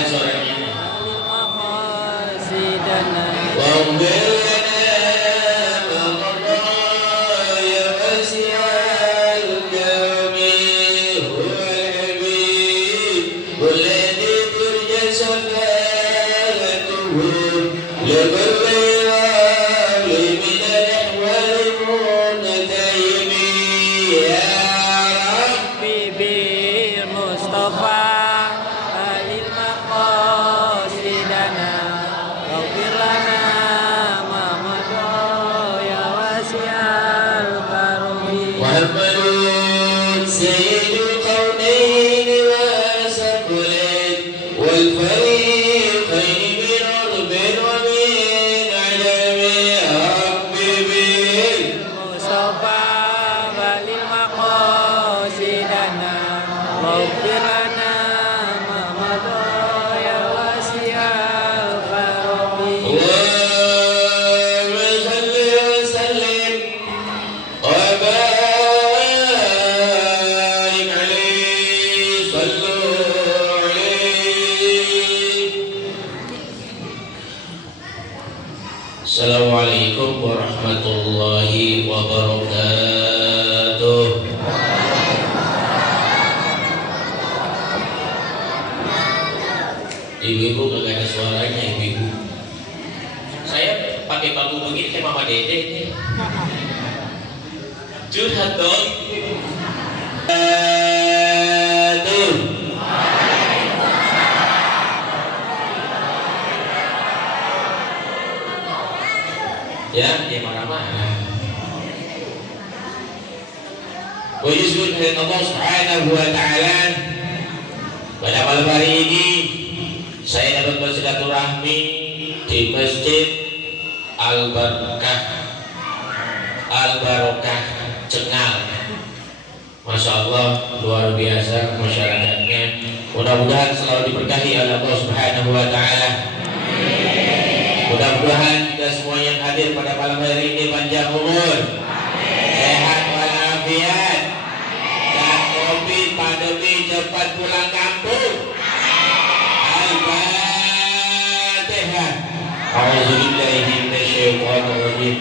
Pelan suaranya. Assalamualaikum warahmatullahi wabarakatuh. Ibu-ibu kagak ada suaranya, ibu-ibu. Saya pakai bambu begini kayak Mama Dede. Curhat dong. Ya, dia marah-marah. Puji syukur kepada Allah Subhanahu wa taala. Pada malam hari ini saya dapat bersilaturahmi di Masjid Al-Barokah Cengal. Masya Allah, luar biasa masyarakatnya. Mudah-mudahan selalu diberkahi oleh Allah Subhanahu wa taala. Mudah-mudahan kita semua yang hadir pada malam hari ini panjang umur, sehat walafiat, dan COVID pandemi cepat pulang kampung. Al-Fatihah. A'udzubillahi minasyaitonir rajim.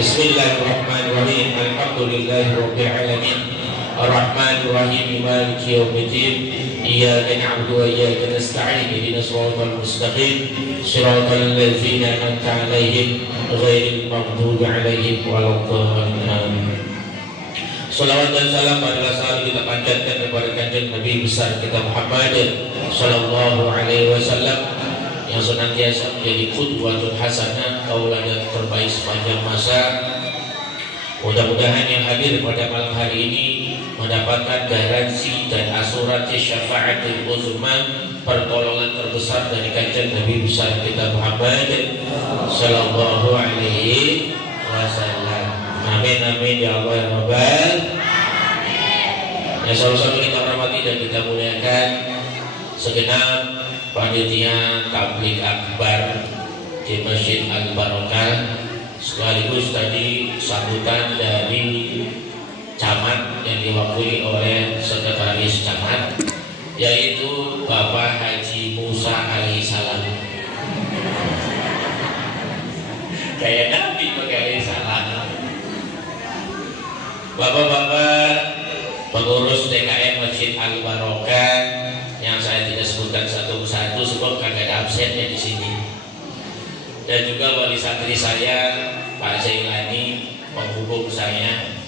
Bismillahirrahmanirrahim. Alhamdulillahirabbil alamin. Ar-Rahmanir Rahim. Maliki yaumiddin. Iyyaka na'budu wa iyyaka nasta'in. Ihdinas siratal mustaqim. Shiratal ladzina an'amta 'alaihim ghairil maghdubi 'alaihim waladdallin. Salawat dan salam adalah selalu kita panjatkan kepada kanjeng Nabi besar kita Muhammad sallallahu alaihi wasallam yang senantiasa menjadi qudwatun hasanah, tauladan terbaik sepanjang masa. Mudah-mudahan yang hadir pada malam hari ini mendapatkan garansi dan asuransi syafaatul uzma, pertolongan terbesar dari kanjeng Nabi besar kita Muhammad sallallahu alaihi wasallam. Amin amin ya Allah ya Rabbal. Ya sama-sama kita hormati dan kita muliakan segenap panitia tabligh akbar di Masjid Al-Barokah, sekaligus tadi sambutan dari camat yang diwakili oleh sekretaris camat, yaitu Bapak Haji Musa alaihissalam. Kayak Nabi pakai alaihissalam. Bapak-bapak pengurus DKM Masjid Al-Barokah yang saya tidak sebutkan satu persatu sebab kagak ada absennya di sini. Dan juga wali santri saya Pak Zailani, penghubung saya.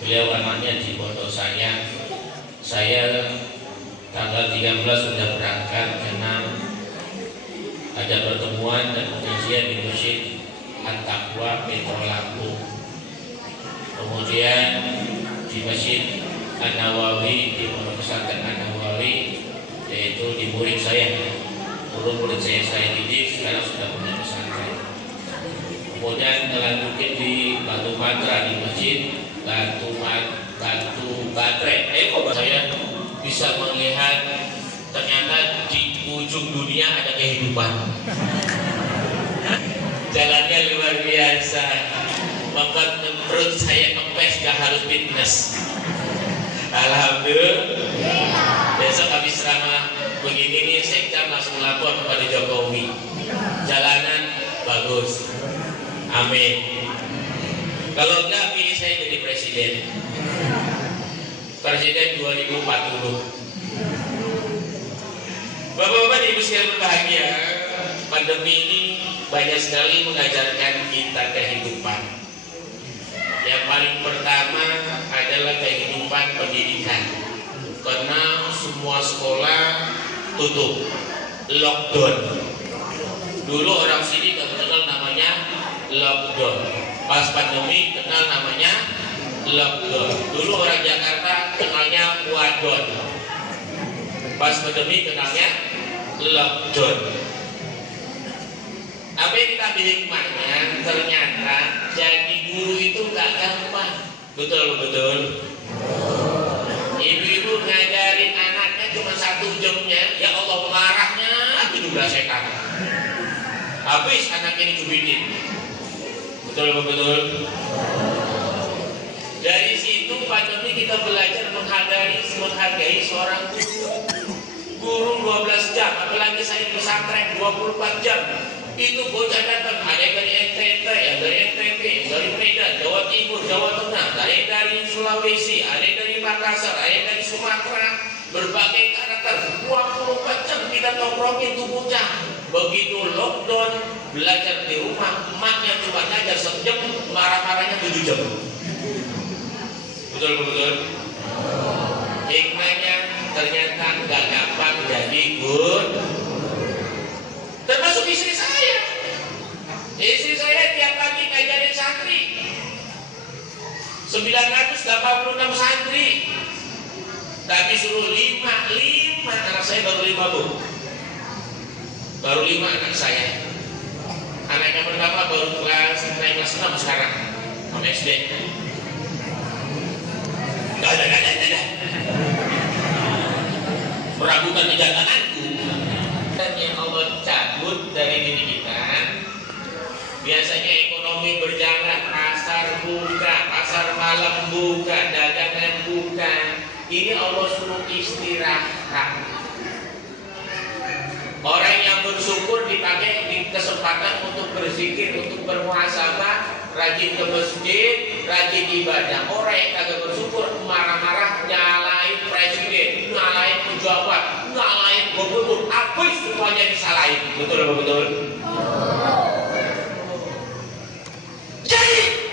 Beliau anaknya di pondok saya. Saya tanggal 13 sudah berangkat karena ada pertemuan dan pengajian di Masjid At-Taqwa Metro Lampung. Kemudian di Masjid An-Nawawi, di Pondok Pesantren An-Nawawi, yaitu di murid saya, murid saya didik sekarang sudah punya pesantren. Kemudian melanjutkan di Batu Matra, di Masjid Batu Batre. Kok saya bisa melihat ternyata di ujung dunia ada kehidupan. Jalannya luar biasa. Membuat perut saya kempes, gak harus fitness. Alhamdulillah. Besok habis ceramah Begini nih sekda langsung lapor kepada Jokowi. Jalanan bagus. Amin. Kalau enggak pilih saya jadi presiden. Presiden 2040. Bapak-bapak dan ibu sekalian berbahagia, pandemi ini banyak sekali mengajarkan kita kehidupan. Yang paling pertama adalah kehidupan pendidikan. Karena semua sekolah tutup, lockdown. Dulu orang sini gak kenal namanya lockdown. Pas pandemi kenal namanya lockdown. Dulu orang Jakarta kenalnya wadon. Pas pandemi kenalnya lockdown. Apa yang kita ambil hikmahnya? Ternyata jadi guru itu gak gampang. Betul. Ibu-ibu ngajarin anaknya cuma 1 jamnya, ya Allah marahnya 17 setan. Habis anaknya dicubitin. Betul. Dari situ pandemi kita belajar menghargai seorang guru. Guru 12 jam, apalagi saya di pesantren 24 jam. Itu bocah datang, ada yang dari NTT, yang dari NTT, dari Medan, Jawa Timur, Jawa Tengah, ada yang dari Sulawesi, ada yang dari Makassar, ada yang dari Sumatera, berbagai karakter. 24 jam kita nongkrongin tuh bocah. Begitu lockdown, belajar di rumah, emaknya cuma ngajar 1 jam, marah-marahnya 7 jam. Betul. Hikmahnya ternyata nggak gampang jadi guru. Termasuk istri saya. Istri saya tiap pagi ngajarin santri. 986 santri. Tapi suruh 5 anak saya baru 5 bu. Baru 5 anak saya. Anak yang pertama baru kelas 6 sekarang. Sama SD. Gak ada. Meragukan kejalananku. Dan yang Allah cabut dari diri kita, biasanya ekonomi berjalan, pasar buka, pasar malam buka, dagangan buka. Ini Allah suruh istirahat. Orang yang bersyukur dipakai di kesempatan untuk berzikir, untuk bermuhasabah, rajin ke masjid, rajin ibadah. Orang yang kagak bersyukur marah-marah, nyalain presiden, nyalain pejabat, nyalain gubernur, habis semuanya disalahin. Betul apa betul? Jadi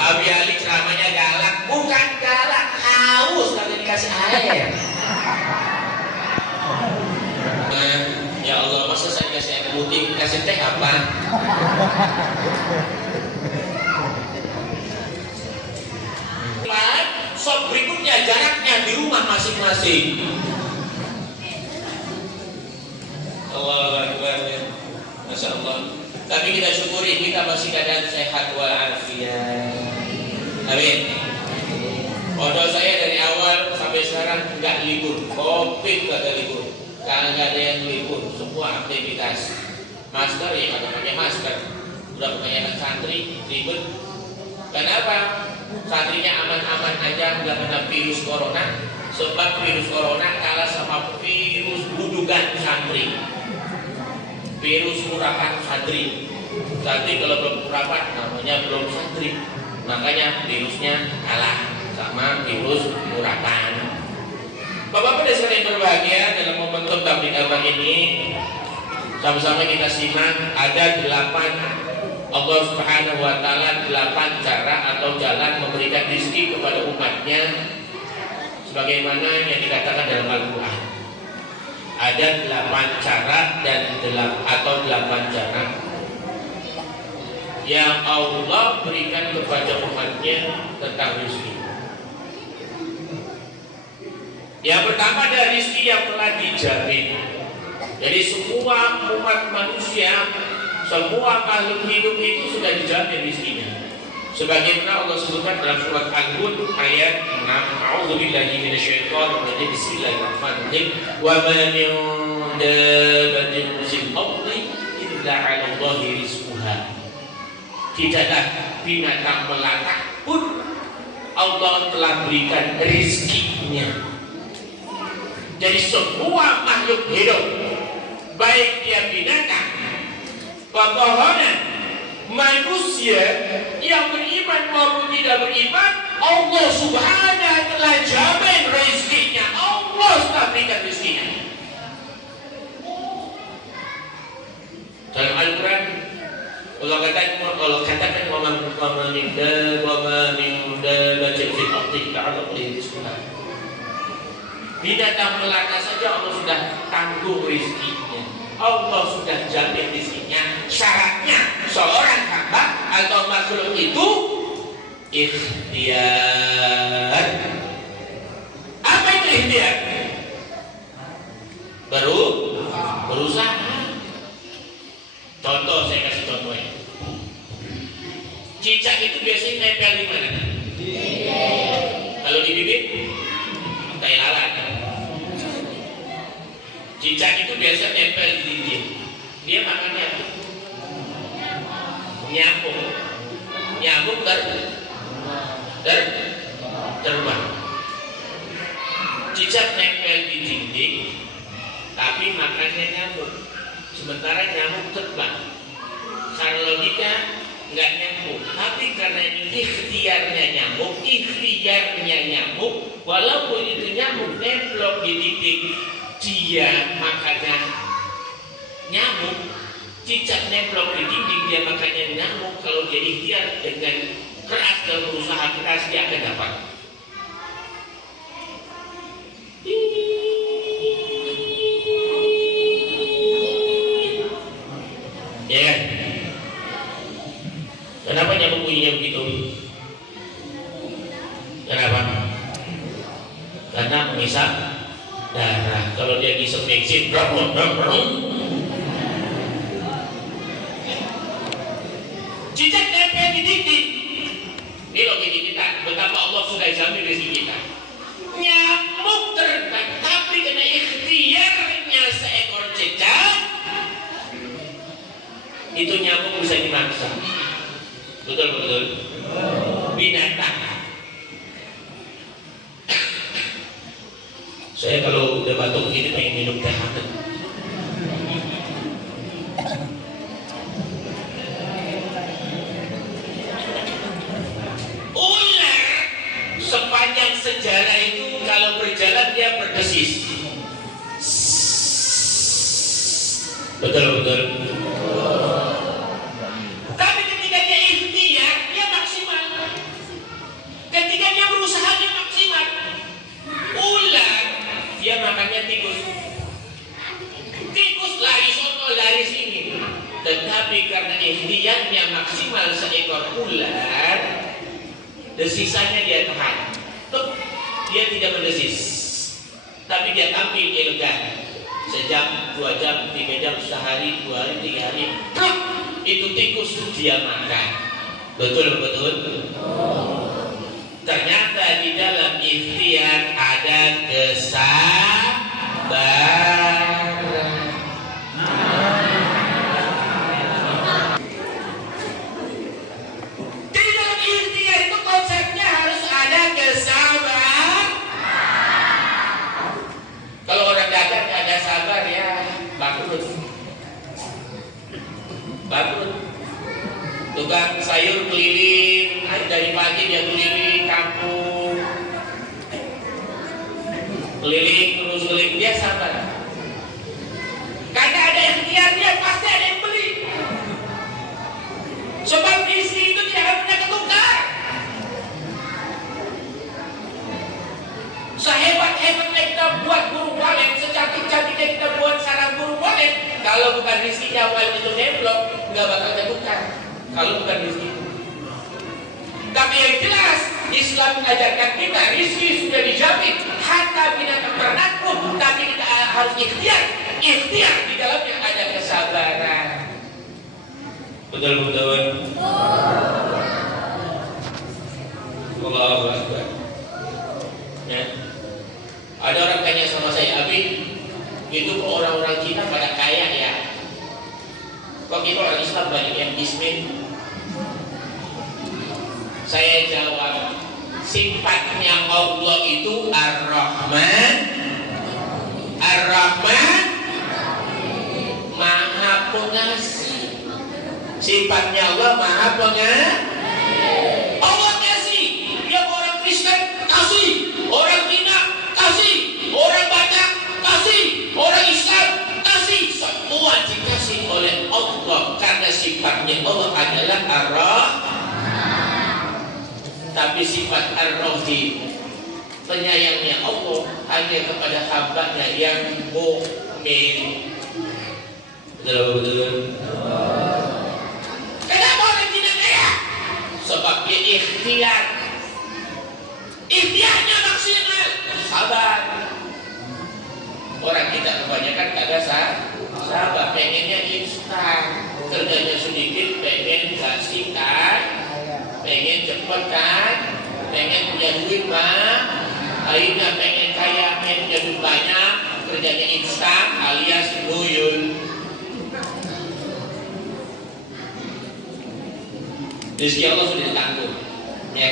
Abi Ali ceramahnya galak, bukan galak, haus kagak dikasih air. Ya Allah, masa saya kasih air putih, kasih teh apa? Sob berikutnya jaraknya di rumah masing-masing. Allah Akbar, Masya Allah. Tapi kita syukuri kita masih keadaan sehat walafiat. Amin. Modal saya dari awal sampai sekarang nggak libur, COVID nggak ada libur, karena nggak ada yang libur, semua aktivitas. Masker ya nggak pakai masker, udah kebanyakan santri ribet. Kenapa? Santrinya aman-aman aja nggak kena virus corona, sebab virus corona kalah sama virus bujukan santri, virus murahan santri. Santri kalau belum murahan namanya belum santri. Makanya virusnya kalah sama virus murahan. Bapak-bapak dan sekalian berbahagia, dalam momentum tabligh akbar ini sama-sama kita simak ada 8 Allah Subhanahu wa taala 8 cara atau jalan memberikan rezeki kepada umatnya sebagaimana yang dikatakan dalam Al-Qur'an. Ada 8 cara dan 8 cara yang Allah berikan kepada umatnya tentang rezeki. Yang pertama ada rezeki yang telah dijamin. Jadi semua umat manusia, semua makhluk hidup itu sudah dijamin rezekinya. Sebagaimana Allah sebutkan dalam surat Al-Hud ayat 6, A'udzubillahi minasyaitonir rajim. Bismillahirrahmanirrahim. Wa ma min dabbatin fil ardi illa 'ala Allahi rizquha. tidaklah binatang melata pun Allah telah berikan rizkinya. Jadi semua makhluk hidup, baik dia binatang, pepohonan, manusia yang beriman maupun tidak beriman, Allah Subhanahu telah jamin rizkinya. Allah telah berikan rizkinya. Dalam Al-Quran Allah katakan wa ma min dabbatin fil ardi illa 'ala Allahi rizquha. Binatang melata saja Allah sudah tanggung rizkinya. Allah sudah jamin rizkinya. Syaratnya seorang hamba atau makhluk itu ikhtiar. Apa itu ikhtiar? Berusaha. Contoh, saya kasih contohnya. Cicak itu biasanya nempel di mana? Kalau di bibit, kayak lalat. Cicak itu biasa nempel di dinding. Dia makannya apa? Nyamuk terbang. Cicak nempel di dinding, tapi makannya nyamuk. Sementara nyamuk terbang. Secara logika nggak nyamuk, tapi karena ini ikhtiarnya nyamuk, walaupun itu nyamuk nemplok di dinding, dia makannya nyamuk. Cicak nemplok di dinding, dia makannya nyamuk. Kalau dia ikhtiar dengan keras dan berusaha keras, dia akan dapat. Ya kan? Kenapa nyamuk bunyinya begitu? Kenapa? Karena menghisap darah. Kalau dia ngisap bensin, cicak nempel di dinding. Ini logika kita. Betapa Allah sudah jamin rezeki kita. Nyamuk terbang, tapi karena ikhtiarnya seekor cicak, itu nyamuk bisa dimaksa. Betul. Binatang. Saya kalau udah batuk begini pengen minum teh hangat. Ular sepanjang sejarah itu kalau berjalan dia berdesis. Betul. Tapi ketika dia ikhtiar, dia maksimal. Ketika dia berusaha, dia maksimal. Ular, dia makannya tikus. Tikus lari sono, lari sini. Tetapi karena ikhtiarnya maksimal seekor ular, desisanya dia tahan. Dia tidak mendesis, tapi dia tampil elegan. Sejam, 2 jam, 3 jam, sehari, 2 hari, 3 hari, itu tikus dia makan. Betul. Ternyata di dalam ikhtiar ada kesabaran. Di dalam ikhtiar itu konsepnya harus ada kesabaran. Kalau orang dagang nggak ada sabar ya bangkrut. Tukang sayur keliling dari pagi dia keliling kampung, keliling dia sabar. Karena ada ikhtiar dia pasti ada yang beli. Sebab rezeki itu tidak akan pernah ketukar. Sehebat-hebatnya kita buat burung walet, secantik-cantiknya kita buat sarang burung walet, kalau bukan rezekinya walet itu nemplok, nggak bakal ketukar. Kalau bukan rezeki. Tapi yang jelas Islam mengajarkan kita rezeki sudah dijamin. Hatta binatang ternak pun, tapi kita harus ikhtiar di dalamnya ada kesabaran. Betul. Allahu Akbar. Ya. Ada orang tanya sama saya, Abi, itu kok orang-orang Cina pada kaya ya? Kok kita orang Islam banyak yang bismin? Saya jawab, sifatnya Allah itu Ar-Rahman. Ar-Rahman Maha Pengasih. Sifatnya Allah Maha Pengasih. Allah kasih. Yang orang Kristen kasih, orang Cina kasih, orang Batak kasih, orang Islam kasih. Semua dikasih oleh Allah karena sifatnya Allah adalah Ar-Rahman. Tapi sifat Ar-Rahim, penyayangnya Allah hanya kepada hambanya yang mukmin. Betul. Kenapa orang tidak kaya? Sebab dia ikhtiar. Ikhtiarnya maksimal. Sabar. Orang kita kebanyakan kagak sabar, pengennya instan, kerjanya sedikit, pengen kasih kan, pengen cepet kan, pengen punya duit mah, akhirnya pengen kaya, pengen punya duit banyak, kerjanya instan alias nuyul. Rezeki Allah sudah ditanggung, ya,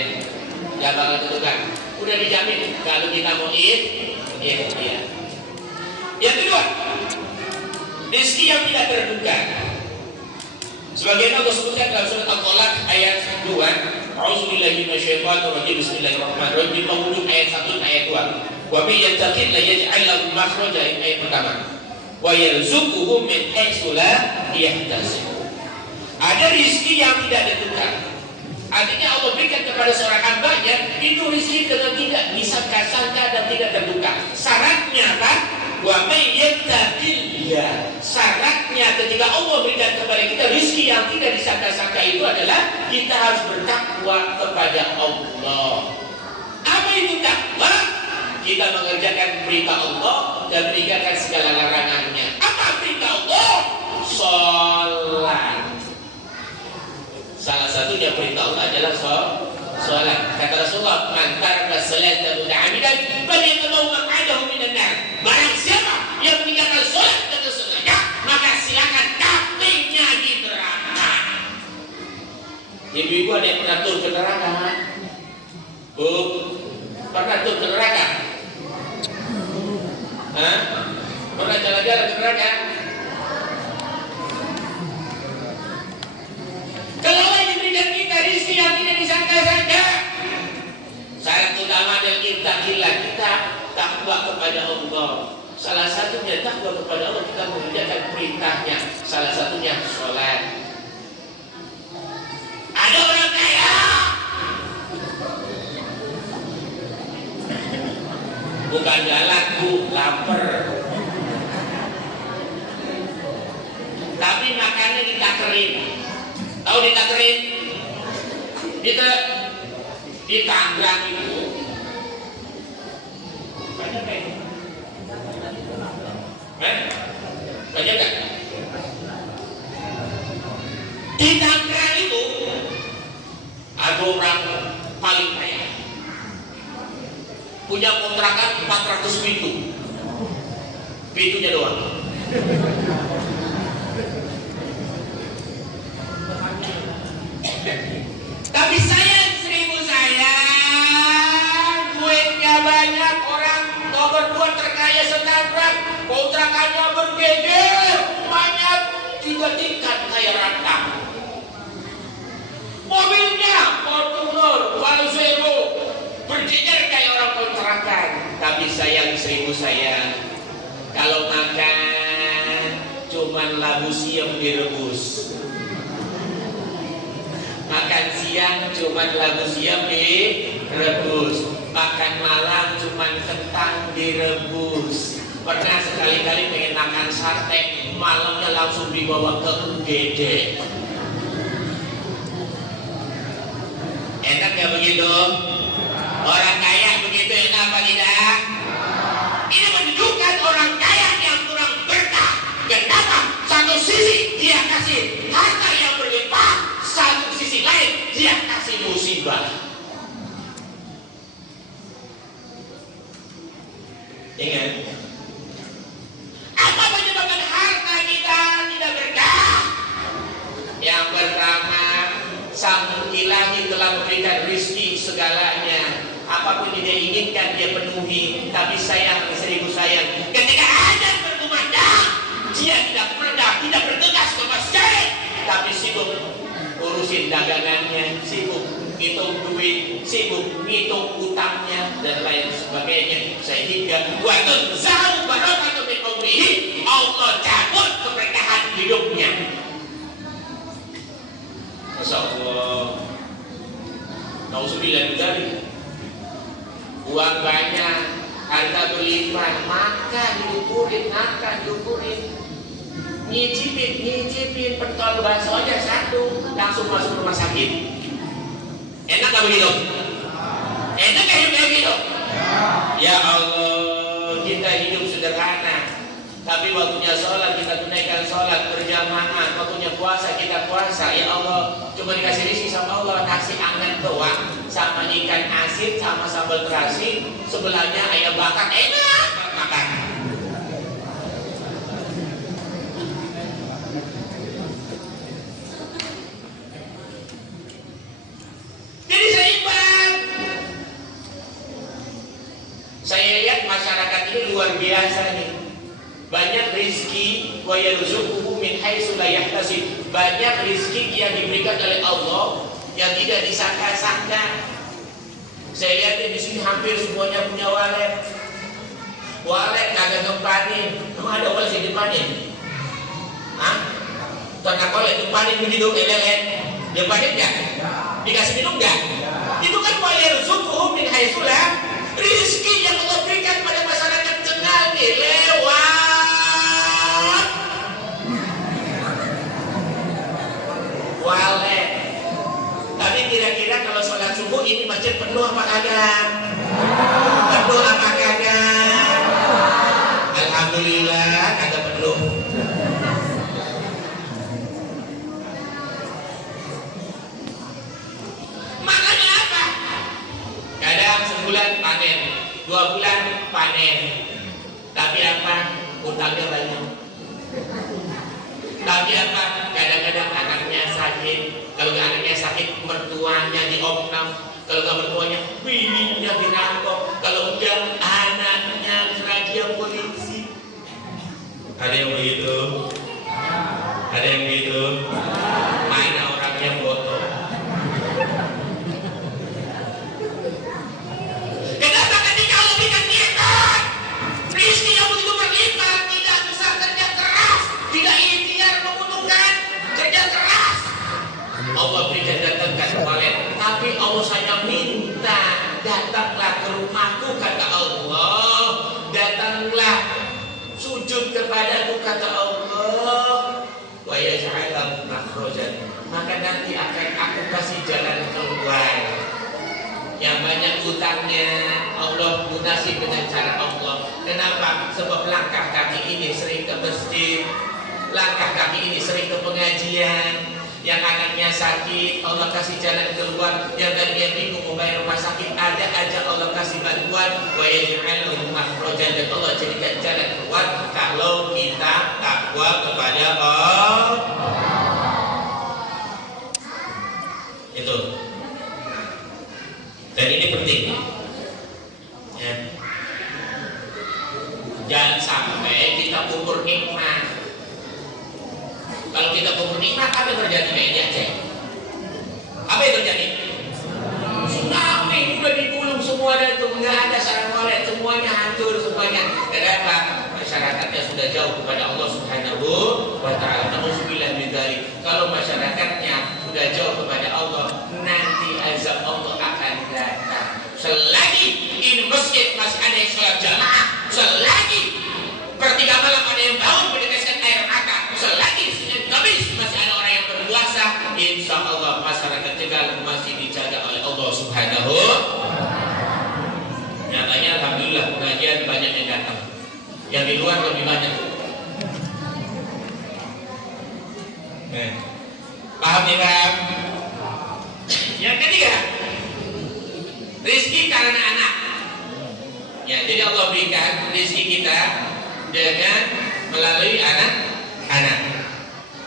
nggak bakal tentukan, udah dijamin kalau kita mau ikhtiar. Yang kedua, rezeki yang tidak terduga. Sebagaimana Allah sebutkan dalam surat Al-Talaq ayat 2, A'udzubillahi minasyaitonirrajim, Bismillahirrahmanirrahim, penghujung ayat 1 dan ayat 2. Wa may yattaqillah yaj'al lahu makhraja, ayat pertama. Wa yarzuquhu min haitsu la yahtasib. Ada rezeki yang tidak ditentukan. Artinya Allah berikan kepada seorang hambanya itu rezeki dengan tidak disangka-sangka dan tidak terduga. Syaratnya kan? Wa may yattaqillah. Syaratnya ketika Allah berikan kepada kita rezeki yang tidak disangka-sangka itu adalah kita harus bertakwa kepada Allah. Apa itu takwa? Kita mengerjakan perintah Allah dan meninggalkan segala larangannya. Apa perintah Allah? Salat. Salah satunya perintah Allah adalah salat. Kata Rasulullah, "Man taraka salata muta'ammidan falyatabawa maq'adahu minan nar." Barang siapa yang meninggalkan salat dengan sengaja, maka silakan kambingnya di neraka. Ibu-ibu ada yang pernah turun ke neraka? Bu, pernah turun ke neraka? Hah? Pernah jalan-jalan ke neraka? Kalau Allah diberikan kita rezeki yang tidak disangka-sangka, syarat utama adalah kita takwa kepada Allah. Salah satunya takwa kepada Allah, kita mengerjakan perintahnya. Salah satunya sholat. Ada orang kaya, bukan galak, bu, lapar, tapi makannya ditakerin. Tahu ditakerin? Di Tangerang itu banyak kan? Banyak kan? Di Tangerang itu ada orang paling kaya, punya kontrakan 400 pintu, pintunya doang. Tapi sayang, 1000 sayang, duitnya banyak, orang nomor 2 terkaya setangerang, kontrakannya bergede, banyak, 3 tingkat kayak rantang. Mobilnya Fortuner, Valzero, berjejer kayak orang kontrakan. Tapi sayang, 1000 sayang, kalau makan cuman labu siam direbus. Makan siang cuman labu siam direbus, makan malam cuman kentang direbus. Pernah sekali-kali pengen makan sate, malamnya langsung dibawa ke UGD. Enak gak begitu? Orang kaya begitu enak apa tidak? Ini menunjukkan orang kaya yang kurang berkah. Kenapa? Satu sisi dia kasih harta yang berlimpah, satu sisi lain dia kasih musibah. Ingat, apa menyebabkan harta kita tidak berkah? Yang pertama, saking ilahi telah memberikan rizki segalanya. Apapun yang dia inginkan dia penuhi. Tapi sayang, seribu sayang, ketika azan berkumandang, dia tidak pernah, tidak bergegas ke masjid, tapi sibuk urusin dagangannya, sibuk ngitung duit, sibuk ngitung utangnya dan lain sebagainya. Sehingga waktu zau barakatuh min ummihi, Allah cabut keberkahan hidupnya. Masya Allah. Nauzubillah dari uang banyak, harta berlimpah, maka diukurin, nyicipin pentol bakso aja satu, langsung masuk rumah sakit. Enak gak begitu? Enak gak hidup kayak gitu? Ya Allah, kita hidup sederhana, tapi waktunya sholat kita tunaikan sholat berjamaah, waktunya puasa kita puasa. Ya Allah, cuma dikasih rezeki sama Allah, nasi anget doang, sama ikan asin, sama sambal terasi, sebelahnya ayam bakar, enak makan. Jadi seimbang. Saya lihat masyarakat ini luar biasa nih. Banyak rizki wa yarzuquhu min haitsu la yahtasib. Banyak rizki yang diberikan oleh Allah yang tidak disangka-sangka. Saya lihat di sini hampir semuanya punya walet. Walet kagak tempanin. Emang ada walet yang dipanin? Hah? Tanah walet dipanin begitu lelet. Dipanin enggak? Dikasih minum enggak? Itu kan wa yarzuquhu min haitsu la. Rizki yang Allah berikan pada masyarakat Tegal nih lewat walet. Tapi kira-kira kalau sholat subuh ini masjid penuh apa kagak? Penuh apa kagak? Alhamdulillah kagak penuh. Makanya apa? Kadang sebulan panen, 2 bulan panen, tapi apa? Utangnya banyak. Tapi apa? Kadang-kadang anaknya sakit. Kalau anaknya sakit, mertuanya diopnam. Kalau nggak mertuanya, bininya dirampok. Kalau enggak, anaknya razia polisi. Ada yang begitu? Ada yang begitu? Mana orangnya foto? Kenapa ketika Allah berikan nikmat, rizki yang begitu berlimpah, tidak besar kerja keras, tidak ikhtiar menguntungkan, kerja keras, Allah berikan datangkan walet. Tapi Allah saya minta, datanglah ke rumahku kata Allah, datanglah sujud kepadaku kata Allah, wa yaj'al makhrajan, maka nanti akan aku kasih jalan keluar. Yang banyak utangnya Allah lunasi dengan cara Allah. Kenapa? Sebab langkah kaki ini sering ke masjid, langkah kaki ini sering ke pengajian. Yang anaknya sakit, Allah kasih jalan keluar. Yang tadinya bingung mau bayar rumah sakit, ada aja Allah kasih bantuan. Wa yaj'alu makhrajan, dan Allah jadikan jalan keluar kalau kita takwa kepada Allah. Itu. Dan ini penting ya. Jangan sampai kita ukur nikmat. Kalau kita ukur nikmat, apa yang terjadi kayak ini aja? Apa yang terjadi? Tsunami udah digulung semua, dan itu nggak ada sarang walet, semuanya hancur semuanya. Kenapa? Masyarakatnya sudah jauh kepada Allah Subhanahu wa Ta'ala. Nauzubillah min dzalik. Kalau masyarakatnya sudah jauh kepada Allah, nanti azab Allah akan datang. Selagi ini masjid masih ada yang sholat jamaah, selagi per 3 malam ada yang bangun meneteskan air mata, selagi Senin Kamis masih ada orang yang berpuasa, insya Allah masyarakat Tegal masih dijaga oleh Allah Subhanahu. Nyatanya alhamdulillah pengajian banyak yang datang, yang di luar lebih banyak. Paham ya kan? Yang ketiga, rizki karena anak. Ya, jadi Allah berikan rizki kita dengan melalui anak-anak.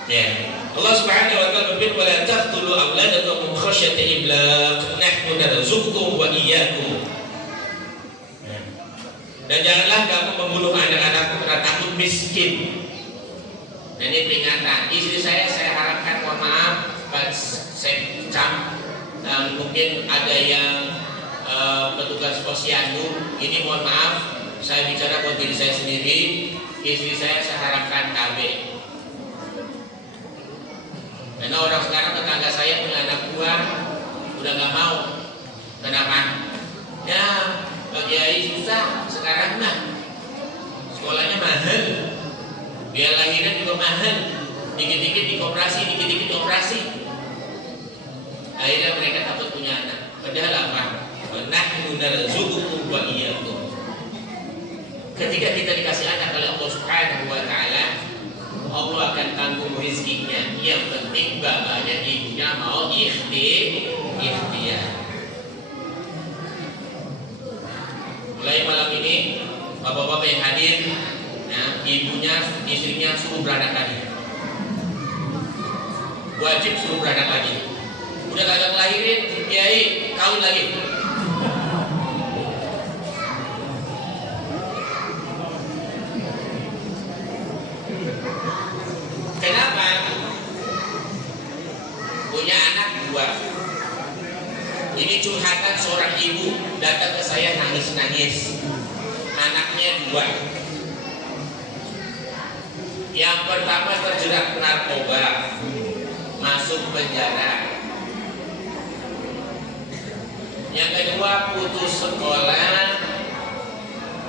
Ya, Allah Subhanahu wa Ta'ala berfirman, "Wala taqtulu awladakum khasyata imlaq nahnu narzuqukum wa iyyakum. Dan janganlah kamu membunuh anak-anakmu karena takut miskin. Dan ini peringatan. Istri saya harapkan, mohon maaf Pak Sekcam, dan mungkin ada yang petugas posyandu. Ini mohon maaf, saya bicara buat diri saya sendiri. Istri saya harapkan KB. Karena orang sekarang tetangga saya punya anak buah udah nggak mau. Kenapa? Ya Pak Kiai susah sekarang mah, sekolahnya mahal, biaya lahiran juga mahal, dikit-dikit dikoperasi, dikit-dikit dioperasi. Akhirnya mereka takut punya anak. Padahal apa? Nahnu narzuqukum wa iyyakum. Ketika kita dikasih anak oleh Allah Subhanahu wa taala, Allah akan tanggung rezekinya. Yang penting bapaknya ibunya mau ikhtiar. Mulai malam ini bapak-bapak yang hadir, nah, ibunya, istrinya suruh beranak lagi. Wajib suruh beranak lagi. Udah kagak ngelahirin, Kiai kawin lagi. Kenapa? Punya anak dua. Ini curhatan seorang ibu datang ke saya nangis-nangis. Anaknya dua. Yang pertama terjerat narkoba, masuk penjara. Yang kedua putus sekolah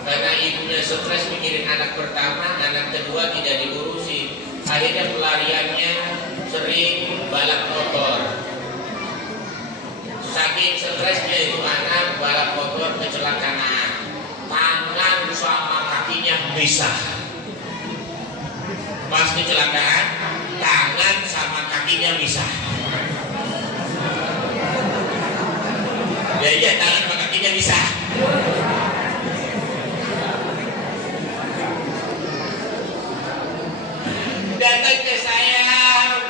karena ibunya stres mikirin anak pertama, anak kedua tidak diurusi. Akhirnya pelariannya sering balap motor. Saking stresnya itu anak balap motor kecelakaan, tangan sama kakinya misah. Pas kecelakaan, tangan sama kakinya misah. Ya tangan sama kakinya misah. Datang ke saya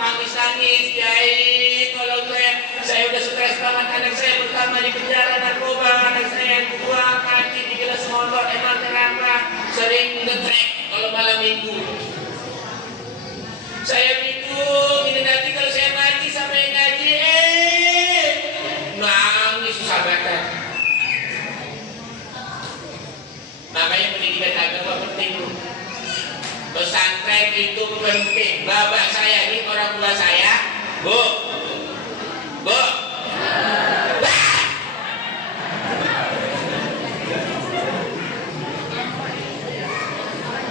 nangis-nangis, Kiai, kalau saya udah stres banget, anak saya pertama di penjara narkoba, anak saya yang kedua kaki digelas motor, emang kenapa? Sering ngetrek kalau malam minggu. Saya bingung, ini nanti kalau saya ngaji sampai ngaji, nangis susah banget. Makanya pendidikan agama penting. Pesantren itu penting. Bapak saya ini orang tua saya, Bu.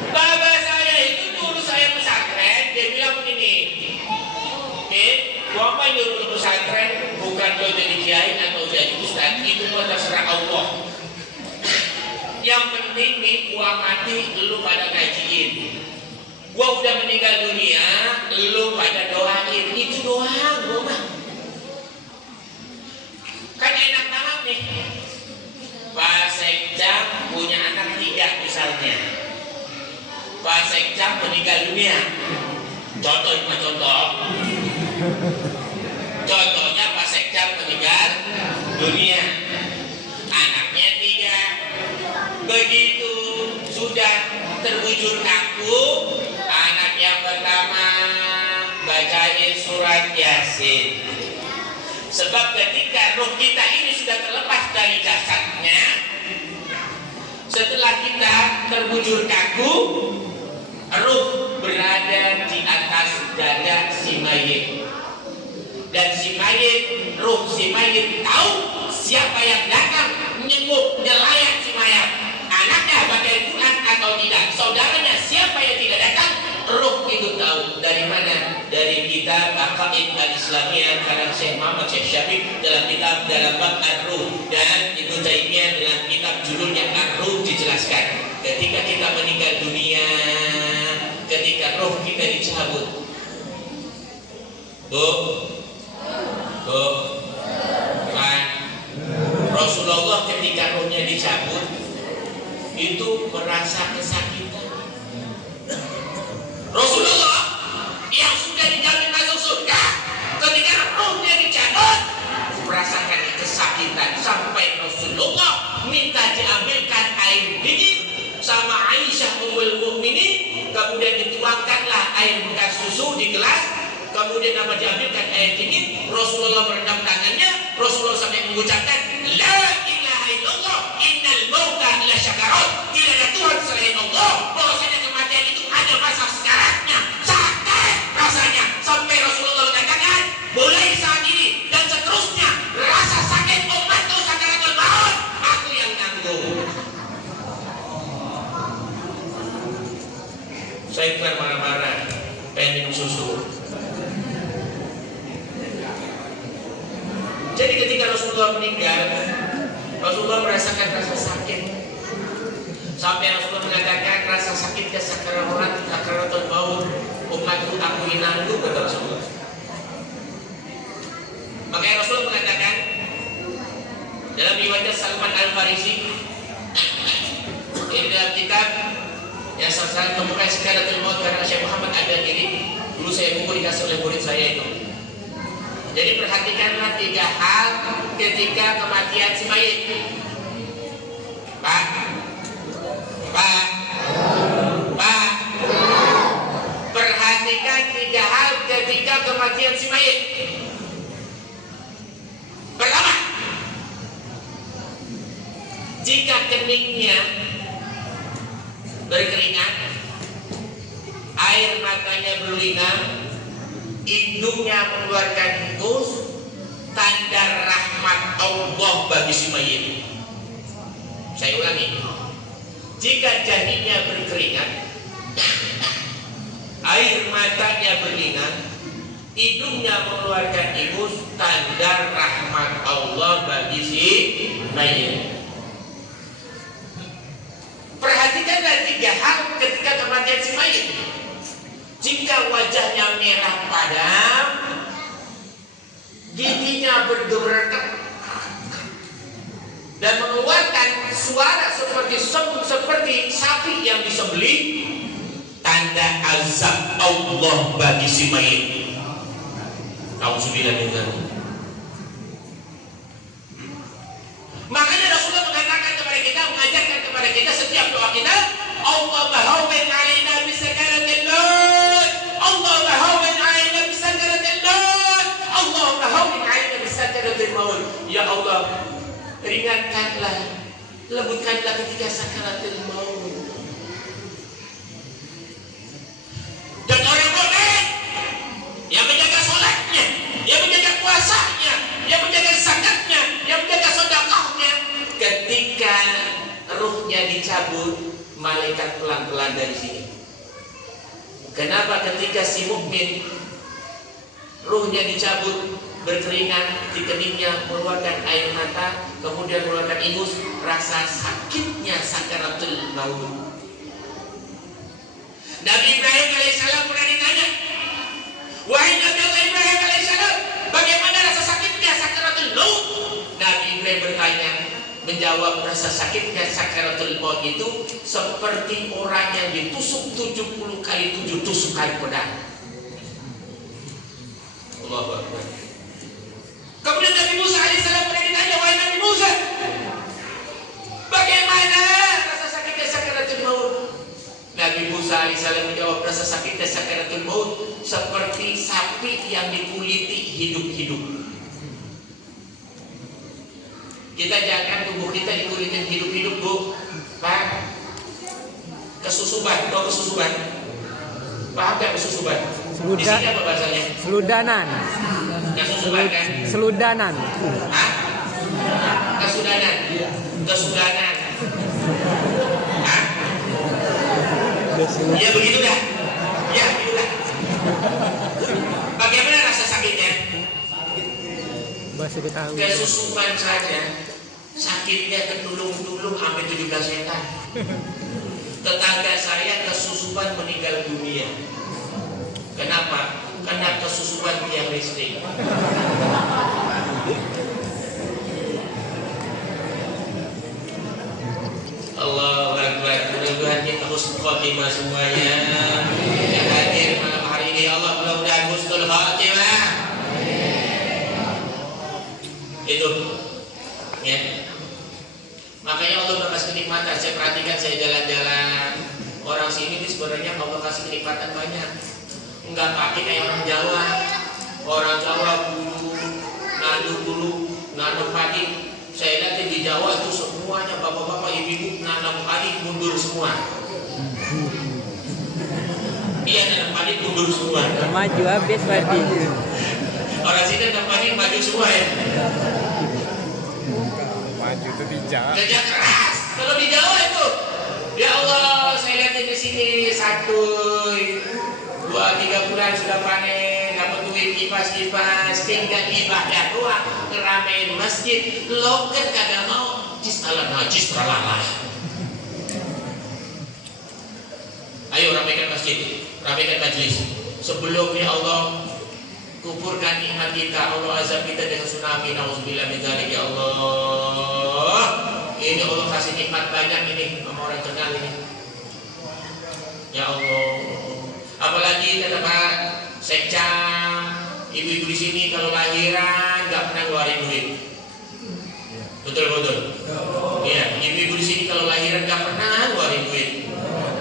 Bapak saya itu nyuruh saya pesantren, dia bilang begini, Bapak nyuruh ke pesantren bukan lo jadi kiai atau jadi ustaz, itu terserah Allah. Yang penting nih, gua mati, lu pada ngajiin. Gua udah meninggal dunia, lu pada doain. Itu doang, gua mah. Kan enak banget nih. Pak Sekjam punya anak 3 misalnya. Pak Sekjam meninggal dunia. Contoh. Contohnya Pak Sekjam meninggal dunia. Anaknya 3. Begitu sudah terwujud aku, anak yang pertama bacain surat Yasin. Sebab ketika ruh kita ini sudah terlepas dari jasadnya, setelah kita terwujud kaku, ruh berada di atas dada si mayit. Dan si mayit, ruh si mayit tahu siapa yang datang menyenguk, nelayan si mayat. Anaknya baca Quran atau tidak, saudaranya siapa yang tidak datang, ruh itu tahu. Dari mana? Dari kitab Aqaid al-Islamiyah karang Syekh Muhammad Syekh Syafiq dalam bab Ar-Ruh, dan Ibnu Taimiyah dalam kitab judulnya Ar-Ruh dijelaskan. Ketika kita meninggal dunia, ketika roh kita dicabut, kan Rasulullah ketika rohnya dicabut itu merasa kesakitan. Rasulullah yang sudah dijamin masuk surga, ketika rohnya dicabut kesakitan sampai Rasulullah minta diambilkan air dingin sama Aisyah Ummul Mukminin, kemudian dituangkanlah air bekas susu di gelas, kemudian diambilkan air dingin. Rasulullah merendam tangannya, Rasulullah sampai mengucapkan la ilaha illallah innal mauta la syakarat, tidak ada Tuhan selain Allah, bahwasanya kematian itu ada masa sekaratnya, sakit rasanya, sampai Rasulullah mengatakan mulai saat ini dan seterusnya rasa sakit umatku sakaratul maut aku yang tanggung. Saya bukan marah-marah pengen minum susu. Jadi ketika Rasulullah meninggal, Rasulullah merasakan rasa sakit. Sampai Rasulullah mengatakan rasa sakitnya sakaratul maut umatku aku yang nanggung, kata Rasulullah. Makanya Rasulullah mengatakan dalam riwayat Salman Al-Farisi, ini dalam kitab yang saya temukan Sakaratul Maut karena Syekh Muhammad ada diri, dulu saya buku dikasih oleh murid saya itu. Jadi perhatikanlah 3 hal ketika kematian si mayit. Pak, perhatikan 3 hal ketika kematian si mayit. Pertama, jika keningnya berkeringat, air matanya berlinang, hidungnya mengeluarkan ingus, tanda rahmat Allah bagi si mayit. Saya ulangi, jika jadinya berkeringat, air matanya berlinang, hidungnya mengeluarkan ingus, tanda rahmat Allah bagi si mayit. Perhatikanlah 3 hal ketika kematian si mayit. Jika wajahnya merah padam, giginya bergerak dan mengeluarkan suara seperti sapi yang disembelih, tanda azab Allah bagi si mayit. Nauzubillah min dzalik. Makanya Rasulullah mengatakan kepada kita, mengajarkan kepada kita setiap doa kita, Allahumma hawwin 'alaina bi sakaratil maut, Allahumma hawwin 'alaina bi sakaratil maut, Allahumma hawwin 'alaina bi sakaratil maut. Ya Allah, ringankanlah, lembutkanlah ketika sakaratul maut. Dan orang mukmin yang menjaga sholatnya, yang menjaga puasanya, yang menjaga zakatnya, yang menjaga sedekahnya, ketika ruhnya dicabut, malaikat pelan-pelan dari sini. Kenapa ketika si mukmin ruhnya dicabut, berkeringat di keningnya, mengeluarkan air mata, kemudian mengeluarkan ingus, rasa sakitnya sakaratul maut. Nabi Ibrahim alaihissalam pernah ditanya, wahai Nabi Allah Ibrahim alaihissalam, bagaimana rasa sakitnya sakaratul maut? Nabi Ibrahim bertanya, menjawab, rasa sakitnya sakaratul maut itu seperti orang yang ditusuk 70 kali 7 tusukan pedang. Allahu Akbar. Kemudian Nabi Musa alaihissalam pernah ditanya, wahai Nabi Musa, bagaimana rasa sakitnya sakaratul maut? Nabi Musa alaihissalam menjawab, rasa sakitnya sakaratul maut seperti sapi yang dikuliti hidup-hidup. Kita jangan tubuh kita dikulitin hidup-hidup, Bu. Pak, kesusuban, tahu kesusuban? Paham gak kesusuban? Di sini apa bahasanya? Seludanan. Kesusuban kan? Seludanan. Hah? Kesudanan. Kesudanan. Hah? Ya begitu dah. Ya begitu dah. Bagaimana rasa sakitnya? Kesusupan saja sakitnya ketulung-tulung sampai 17 setan. Tetangga saya kesusupan meninggal dunia. Kenapa? Karena kesusupan tiang listrik. Allahu Akbar. Mudah-mudahan kita husnul khatimah semuanya. Yang hadir malam hari ini, Allah mudah-mudahan husnul khatimah. Itu Ya. Makanya Allah berkasih kenikmatan. Saya perhatikan, saya jalan-jalan, orang sini sebenarnya Allah kasih kenikmatan banyak. Enggak pakai kayak orang Jawa. Orang Jawa dulu nanam padi. Saya lihat di Jawa itu semuanya bapak-bapak, ibu-ibu nanam padi mundur semua. Iya, nanam padi mundur semua. Maju habis padi. Orang sini nanam padi maju semua ya. Maju itu di Jawa. Kerja keras. Kalau di Jawa itu, ya Allah, saya lihat di sini 1, 2, 3 bulan sudah panen, dapat duit kipas-kipas, tinggal ibadah doang, ngeramein masjid, loket kagak mau, najis terlalah. Ayo ramekan masjid, ramekan majlis. Sebelum ya Allah kuburkan iman kita, Allah azab kita dengan tsunami, nauzubillah min dzalik ya Allah. Ini Allah kasih nikmat banyak ini sama orang Tegal ini. Ya Allah. Apalagi kata Pak Sekca, ibu-ibu di sini kalau lahiran nggak pernah keluarin duit. Betul. Iya, ibu-ibu di sini kalau lahiran nggak pernah keluarin duit,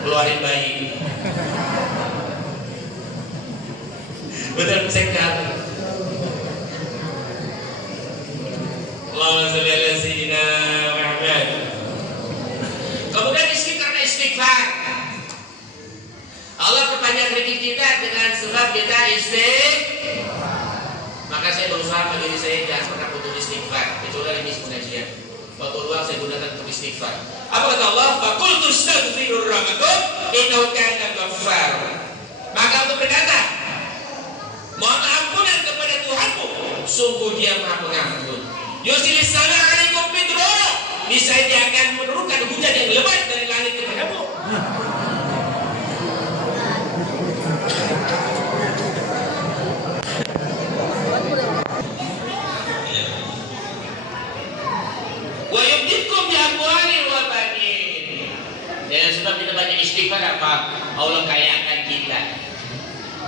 keluarin bayi. Betul Pak Sekca. Allahumma shalli ala sayyidina Muhammad. Kemudian karena istighfar. Allah perpanjang rezeki kita dengan sebab kita istighfar. Maka saya berusaha bagi diri saya jangan pernah putus istighfar, kecuali ini pengajian. Waktu luang saya gunakan untuk istighfar. Apa kata Allah? Faqul tastaghfirur rabbakum innahu kana ghaffar. Maka untuk berkata, mohon ampunan kepada Tuhanmu, sungguh Dia Maha Pengampun. Yusilis sama alaikum bidroro, niscaya Dia akan menurunkan hujan yang lebat dari langit kepadamu. Wa yumditkum bi amwalin wa banin. Dan sebab kita banyak istighfar apa? Allah kayakan kita.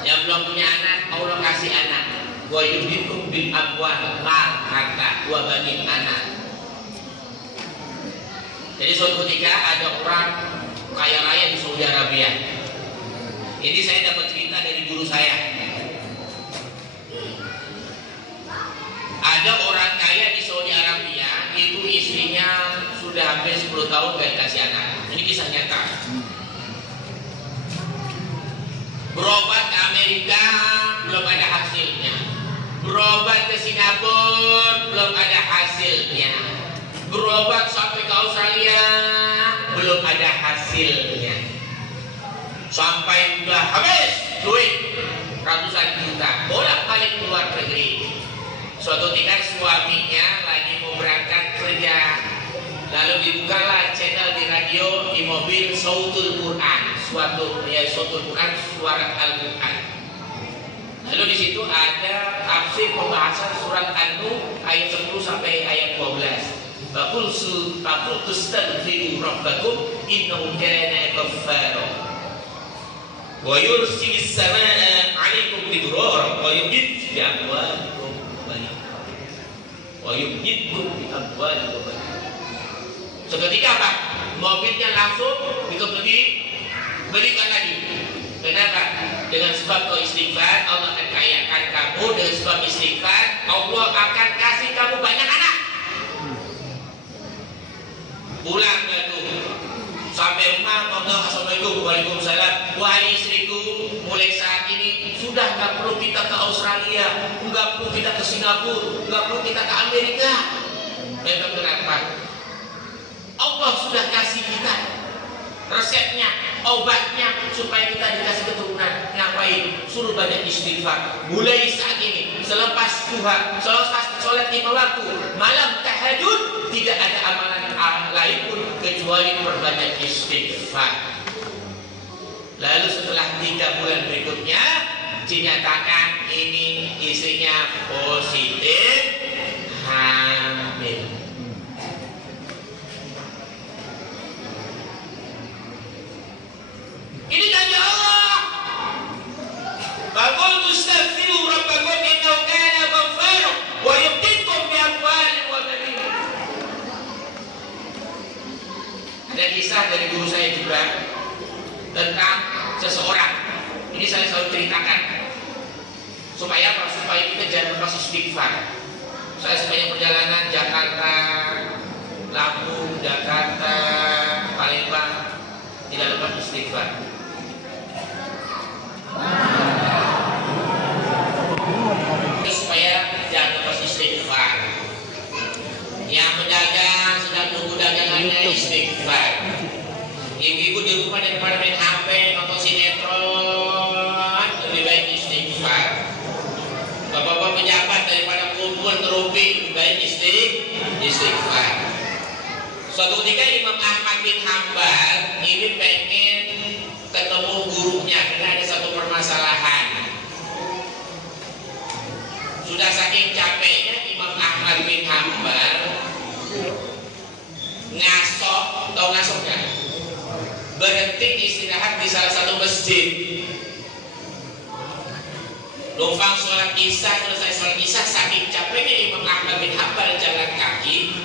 Yang belum punya anak, Allah kasih anak. Wa yumditkum bil amwal, mal, harta, wa banin, anak. Jadi suatu ketika ada orang kaya raya di Saudi Arabia. Ini saya dapat cerita dari guru saya. Ada orang kaya di Saudi Arabia, itu istrinya sudah hampir 10 tahun gak dikasih anak. Ini kisah nyata. Berobat ke Amerika belum ada hasilnya. Berobat ke Singapura belum ada hasilnya. Berobat sampai ke Australia belum ada hasilnya. Sampai udah habis duit ratusan juta, bolak-balik keluar negeri. Suatu ketika suaminya lagi mau berangkat kerja, lalu dibukalah channel di radio di mobil Sautul Quran, Sautul Quran, suara Al-Quran. Lalu di situ ada tafsir pembahasan surat An-Nur ayat 10 sampai ayat 12. Faqul tastaghfiru rabbakum innahu kana ghaffara. Wa yursilis samaa 'alaikum midrara wa yumditkum bi amwalikum wa yumditkum bi amwalikum wa banin. Seketika apa? Mobilnya langsung belikan lagi. Kenapa? Dengan sebab kau istighfar, Allah akan kayakan kamu. Dengan sebab istighfar, Allah akan kasih kamu banyak anak. Pulang tuh sampai rumah, Allah, assalamualaikum, waalaikumsalam. Wahai istriku, mulai saat ini sudah nggak perlu kita ke Australia, nggak perlu kita ke Singapura, nggak perlu kita ke Amerika. Memang kenapa? Allah sudah kasih kita resepnya, obatnya supaya kita dikasih keturunan. Ngapain? Suruh banyak istighfar. Mulai saat ini, selepas duha, selepas sholat 5 waktu, malam tahajud, tidak ada amalan lain pun kecuali perbanyak istighfar. Lalu setelah 3 bulan berikutnya dinyatakan ini istrinya positif hamil. Ini janji Allah. Faqul tastaghfiru rabbakum innahu kana ghaffara wa yumditkum bi amwalin wa banin. kisah dari guru saya juga tentang seseorang. Ini saya selalu ceritakan supaya apa? Supaya kita jangan lupa istighfar. Saya sepanjang perjalanan Jakarta, Lampung, Jakarta, Palembang tidak lupa istighfar. Supaya jangan lupa istighfar. Yang pedagang sedang nunggu dagangannya istighfar. Ibu-ibu di rumah daripada main HP, nonton sinetron, lebih baik istighfar. Bapak-bapak pejabat daripada kumpul terupi, lebih baik istighfar. Suatu ketika Imam Ahmad bin Hambal ini pengen ketemu gurunya karena ada satu permasalahan. Sudah saking capeknya Imam Ahmad bin Hambal tahu ngasok kan? Berhenti istirahat di salah satu masjid. Numpang sholat isya, selesai sholat isya, saking capeknya Imam Ahmad bin Hambal jalan kaki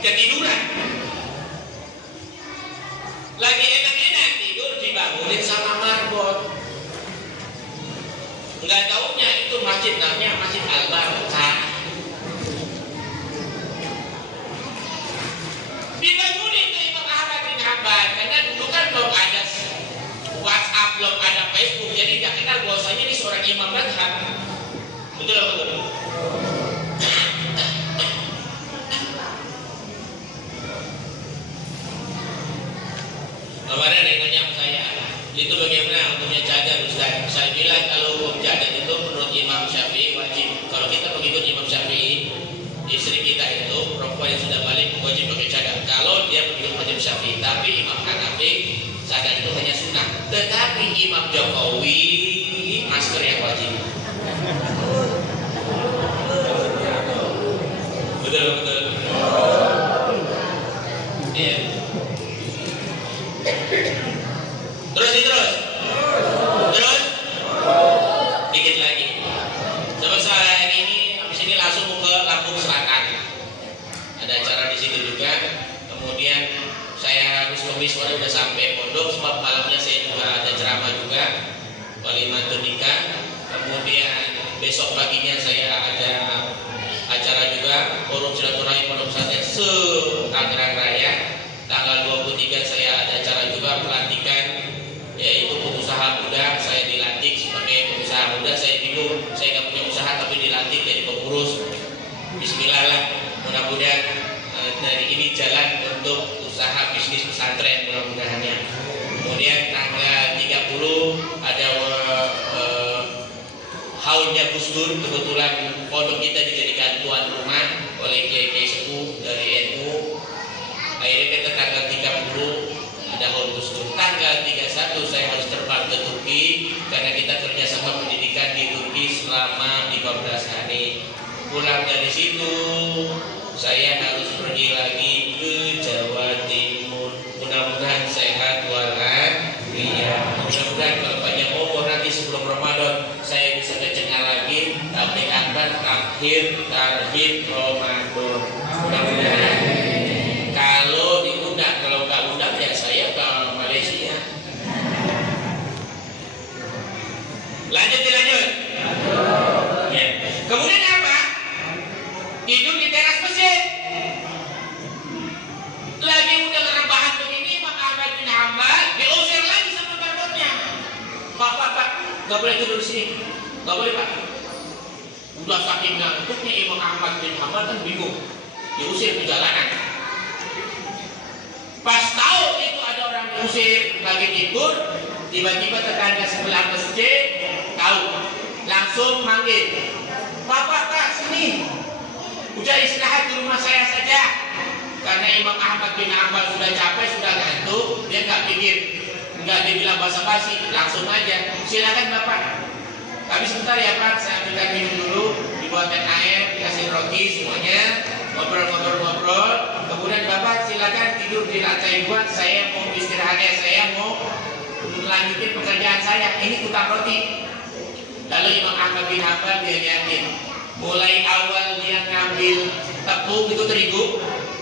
ketiduran. Lagi enak-enak tidur dibangunin sama marbot. Nggak taunya itu masjid namanya Masjid Al-Barokah. Dibangunin ke Imam Ahmad bin Hambal karena dulu kan belum ada WhatsApp, belum ada Facebook, jadi nggak kenal bahwasanya ini seorang imam madhab. Betul apa betul? Kemarin ada yang nanya sama saya, itu bagaimana hukumnya cadar Ustaz? Saya bilang kalau hukum cadar itu menurut Imam Syafi'i wajib. Kalau kita begitu Imam Syafi'i, istri kita itu perempuan yang sudah balik wajib pakai cadar. Kalau dia begitu wajib Syafi'i, tapi Imam Hanafi cadar itu hanya sunnah. Tetapi Imam Jokowi masker yang wajib. Betul betul. Iya. Terus dikit lagi. Sebentar ini habis ini langsung ke Lampung Selatan. Ada acara di situ juga. Kemudian saya habis wisuda udah sampai pondok, sebab malamnya saya juga ada ceramah juga, walimatul nikah. Kemudian besok paginya saya ada acara juga forum silaturahmi pondok pesantren se-Tangerang Raya. Tanggal 23 saya ada acara juga pelantikan, yaitu pengusaha muda. Saya dilantik sebagai pengusaha muda. Saya bingung, saya nggak punya usaha tapi dilantik jadi pengurus. Bismillah lah, mudah-mudahan dari ini jalan untuk usaha bisnis pesantren mudah-mudahannya. Kemudian tanggal 30 ada haulnya Gus Dur. Kebetulan pondok kita dijadikan tuan rumah oleh Kiai Sepuh dari NU. Akhirnya kita tanggal 30 ada haul Gus Dur. Tanggal 31 saya harus terbang ke Turki karena kita kerjasama pendidikan di Turki selama 15 hari. Pulang dari situ saya harus pergi lagi ke Jawa Timur. Mudah-mudahan sehat walafiat. Mudah-mudahan kalau panjang umur nanti sebelum Ramadan saya bisa kecengal lagi tabligh akbar akhir tarhib Ramadan. Mudah-mudahan. Kalau diundang, kalau nggak undang ya saya ke Malaysia. Lanjut. Ya. Kemudian apa? Tidur di teras masjid. Lagi udah rebahan begini, Imam Ahmad bin Hambal diusir lagi sama marbotnya. Pak, nggak boleh tidur di sini. Nggak boleh Pak. Udah saking ngantuknya Imam Ahmad bin Hambal kan bingung, diusir ke jalanan. Pas tahu itu ada orang diusir lagi tidur, tiba-tiba tetangga sebelah masjid tahu, langsung manggil, Pak, sini, udah istirahat di rumah saya saja. Karena Imam Ahmad bin Hambal sudah capek, sudah ngantuk, dia nggak pikir, nggak dibilang basa-basi, langsung aja, silakan Bapak. Tapi sebentar ya Pak, saya ambilkan minum dulu, dibuatkan air, dikasih roti semuanya, ngobrol. Kemudian Bapak silakan tidur di lantai 2, saya mau istirahatnya, saya mau melanjutkan pekerjaan saya, ini tukang roti. Lalu Imam Ahmad bin Hambal dia lihatin, mulai awal dia ngambil tepung itu terigu,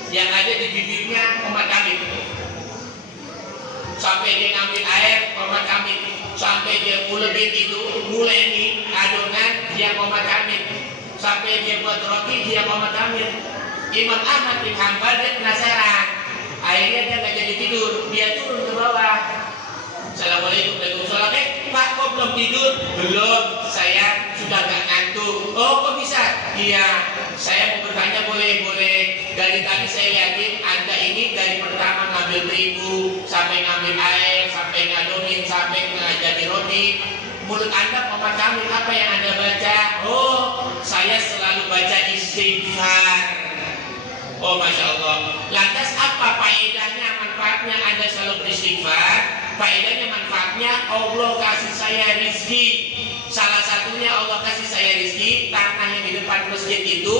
yang ada di bibirnya umat kambing. sampai dia ngambil air, komat kamit, sampai dia ulebit itu, mulai nih adonan, dia komat kamit, sampai dia buat roti, dia komat kamit. Imam Ahmad bin Hanbal dia penasaran, akhirnya dia nggak jadi tidur, dia turun ke bawah. Assalamualaikum warahmatullahi wabarakatuh. Pak, kok belum tidur? Belum, saya sudah nggak ngantuk. Oh, kok bisa? Iya, saya mau bertanya, boleh. Dari tadi saya lihatin Anda ini dari pertama ngambil terigu, sampai ngambil air, sampai ngadonin, sampai jadi roti. Mulut Anda komat kamit, apa yang Anda baca? Oh, saya selalu baca istighfar. Oh, Masya Allah. Lantas apa faedahnya, manfaatnya Anda selalu beristighfar? Faedahnya, manfaatnya, Allah kasih saya rizki. Salah satunya Allah kasih saya rizki, tanah yang di depan masjid itu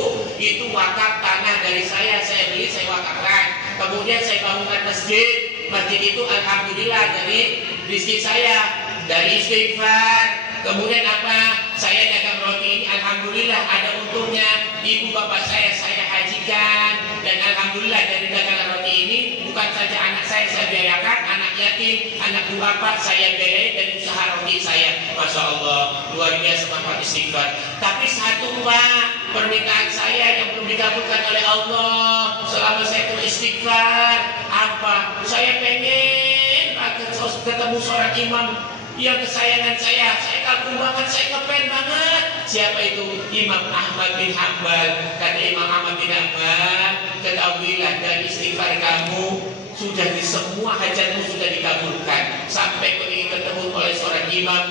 wakaf tanah dari saya beli, saya wakafkan. Kemudian saya bangunkan masjid itu alhamdulillah dari rizki saya, dari istighfar. Kemudian apa? Saya dagang roti ini alhamdulillah ada untungnya. Ibu bapak saya hajikan, dan alhamdulillah dari dagangan roti ini bukan saja anak saya biayakan, anak yatim, anak bapak saya biayai, dan usaha roti saya. Masya Allah, luar biasa manfaat istighfar. Tapi satu Pak, permintaan saya yang belum dikabulkan oleh Allah selama saya beristighfar, apa? Saya pengen ketemu seorang imam yang kesayangan saya kagum banget, saya ngefans banget. Siapa itu? Imam Ahmad bin Hanbal. Kata Imam Ahmad bin Hanbal, ketahuilah dari istighfar kamu sudah di semua hajatmu sudah dikabulkan. Sampai kau ingin ketemu oleh seorang imam,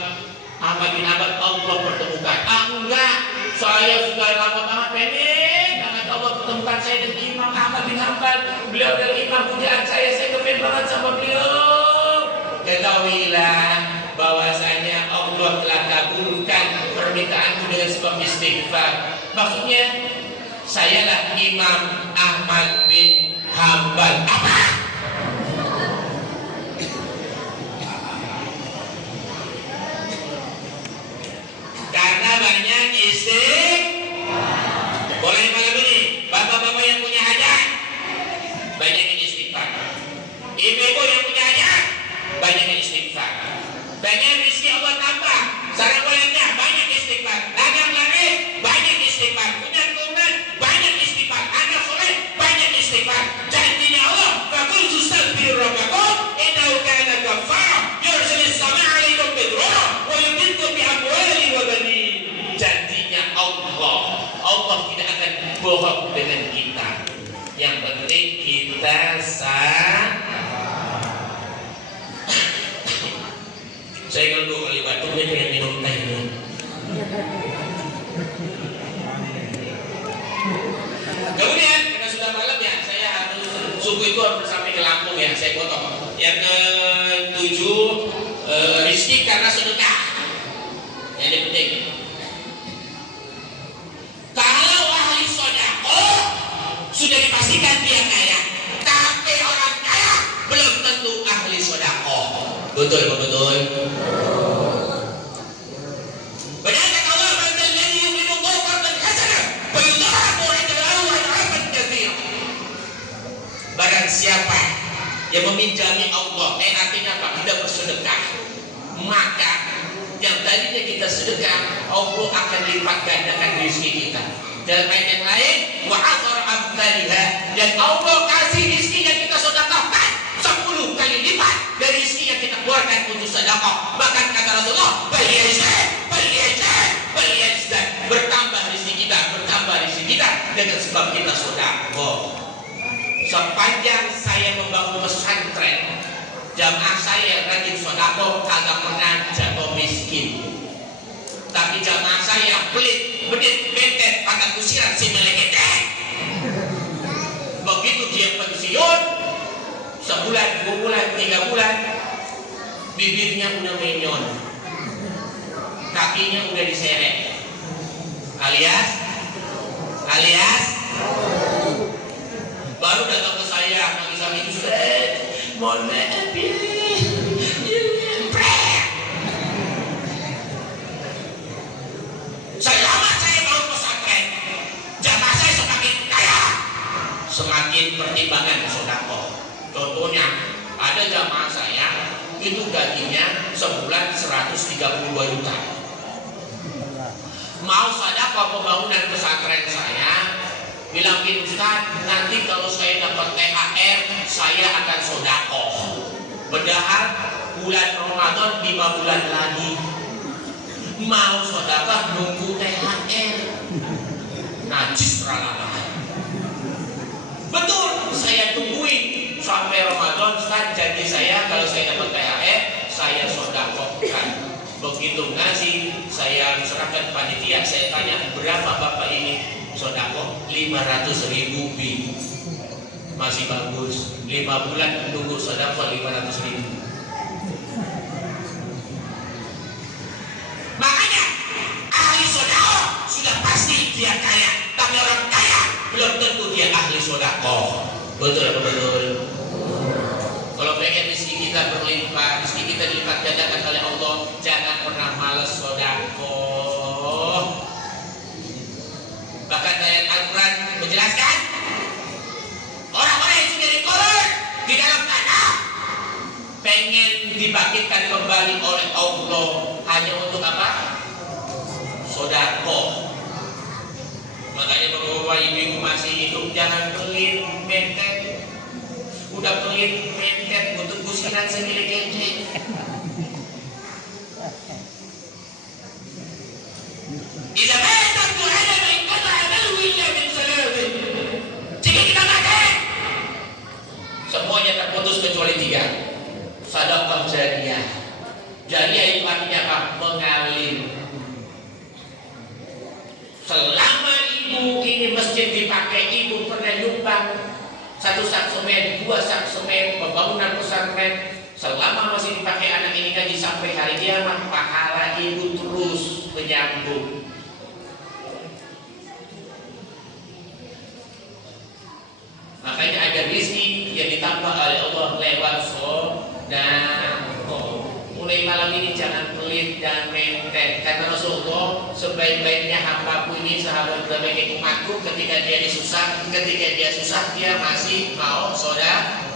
Ahmad bin Hanbal, Allah pertemukan. Enggak, saya sudah lama banget pengen banget Allah pertemukan saya dengan Imam Ahmad bin Hanbal. Beliau adalah imam pujaan saya ngefans banget sama beliau. Ketahuilah bahwasanya Allah telah kabulkan permintaanmu dengan sebab istighfar. Maksudnya, sayalah Imam Ahmad bin Hanbal. Apa? Karena banyak istighfar. Boleh malam ini, bapak-bapak yang punya hajat, banyak istighfar. Ibu-ibu yang punya hajat, banyak istighfar. Banyak rezeki Allah tambah. Sarang goyangnya banyak istighfar. Dagang laris banyak istighfar. Punya keturunan banyak istighfar. Anak soleh banyak istighfar. Janjinya Allah, faqul tustaghfiru rabbakum innahu kana ghaffara yursilis sama 'alaikum bidrara wa yumdidkum bi amwalin wa banin. Janjinya Allah tidak akan bohong dengan kita. Yang penting kita saya kalau 2 kali batuk dia pengen minum teh ini. Kemudian karena sudah malam ya, saya harus subuh itu harus sampai ke Lampung ya, saya potong. Yang ke-7 rizki karena sedekah. Yang penting. Kalau ahli sedekah sudah dipastikan dia kaya, tapi orang kaya belum tentu ahli sedekah. Betul, betul. Benar kata Allah, "Badzal ladzi yu'minu Allah qardan hasanah, fa yudha'ifu lahu adhafan katsira." Barang siapa yang meminjami Allah, artinya apa? Tidak bersedekah, maka yang tadinya kita sedekah, Allah akan lipat gandakan rezeki kita. Dalam ayat yang lain, wa athar amthaliha, dan Allah kasih rezeki yang kita sedekahkan 10 kali lipat dari rezeki yang kita keluarkan untuk sedekah. Bahkan kata Rasulullah, bertambah rezeki kita dengan sebab kita sedekah. Sepanjang saya membangun pesantren, jamaah saya rajin sedekah, kagak pernah jatuh miskin. Tapi jamaah saya pelit, bedit, bentet, pakai kusiran, si melekete. Begitu dia pensiun, sebulan, 2 bulan, 3 bulan, bibirnya udah menyon, kakinya udah diseret, alias baru datang ke saya, nangis Ustaz, mohon maaf ya, selama saya bangun pesantren, jamaah saya semakin kaya, semakin pertimbangan sedekah. Contohnya Ada jamaah saya itu gajinya sebulan 132 juta. Mau sedekah pembangunan pesantren saya, bilang Ustaz, nanti kalau saya dapat THR saya akan sedekah. Padahal bulan Ramadan 5 bulan lagi. Mau sedekah nunggu THR. Najis ralala. Betul, saya tungguin sampai Ramadan. Ustaz, janji saya kalau saya dapat THR saya sedekahkan. Begitu ngasih, saya serahkan panitia, saya tanya berapa bapak ini sedekah? 500.000 bi. Masih bagus. 5 bulan tunggu sedekah 500.000. Makanya ahli sedekah sudah pasti dia kaya, tapi orang kaya belum tentu dia ahli sedekah. Betul apa betul? Kalau pengen rezeki kita berlimpah, rezeki kita dilipat gandakan oleh Allah, jangan pernah malas sedekah. Bahkan ayat Al-Quran menjelaskan orang-orang yang sudah dikubur di dalam tanah pengen dibangkitkan kembali oleh Allah hanya untuk apa? Sedekah. Makanya bapak-bapak ibu-ibu masih hidup jangan pelit mentet. Udah pelit mentet untuk gusiran sendiri kece. Tidak betul tuh ada baik kata ada luwihnya bin salamin. Jika kita pakai semuanya terputus kecuali 3. Sedekah jariyah. Jariyah itu artinya apa? Mengalir. Selama ibu ini masjid dipakai, ibu pernah nyumbang 1 sak semen, 2 sak semen, pembangunan pesantren, selama masih dipakai anak ini gaji sampai hari kiamat, pahala ibu terus menyambung. Makanya ada rezeki yang ditambah oleh Allah lewat sedekah. Mulai malam ini jangan pelit dan mentet, karena Rasulullah sebaik-baiknya hambaku ini sahabat terbaik umatku, ketika dia susah dia masih mau sedekah.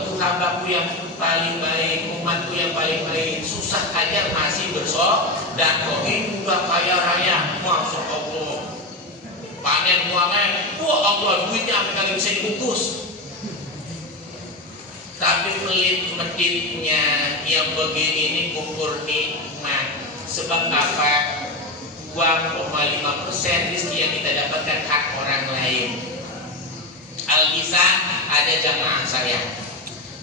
Itu hambaku yang paling baik, umatku yang paling baik, susah aja masih bersedekah. Ini udah kaya raya, masya Allah. Panen uangnya, wah Allah, duitnya sampai kagak bisa dibungkus. Tapi pelit meditnya yang begini ini ukur nikmat. Sebab apa? 2,5% rezeki yang kita dapatkan hak orang lain. Al-Isa ada jamaah saya,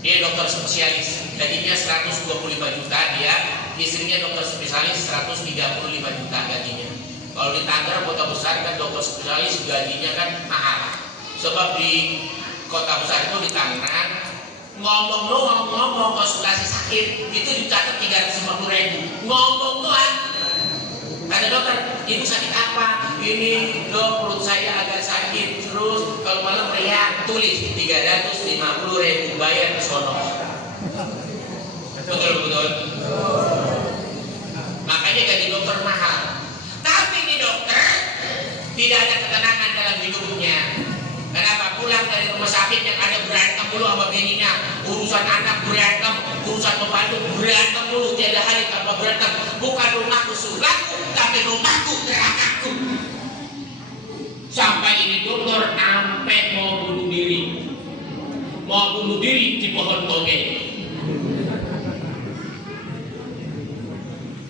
dia dokter spesialis, gajinya 125 juta, dia istrinya dokter spesialis 135 juta gajinya. Kalau di Tangerang kota besar kan dokter spesialis gajinya kan mahal. Sebab di kota besar itu di Tangerang ngomong konsultasi sakit itu dicatat 350.000. Ngomong doang. Kata dokter, ibu sakit apa? Ini dok, perut saya agak sakit. Terus kalau malam teriak, tulis 350.000 bayar ke sono. Betul. Makanya gaji dokter mahal. Tapi ini dokter tidak ada ketenangan dalam hidupnya. Kenapa? Pulang dari rumah sakit yang ada berantem dulu sama bininya, urusan anak berantem, urusan pembantu berantem dulu, tiada hari tanpa berantem. Bukan rumahku surgaku, tapi rumahku nerakaku. Sampai ini dokter sampai mau bunuh diri di pohon toge.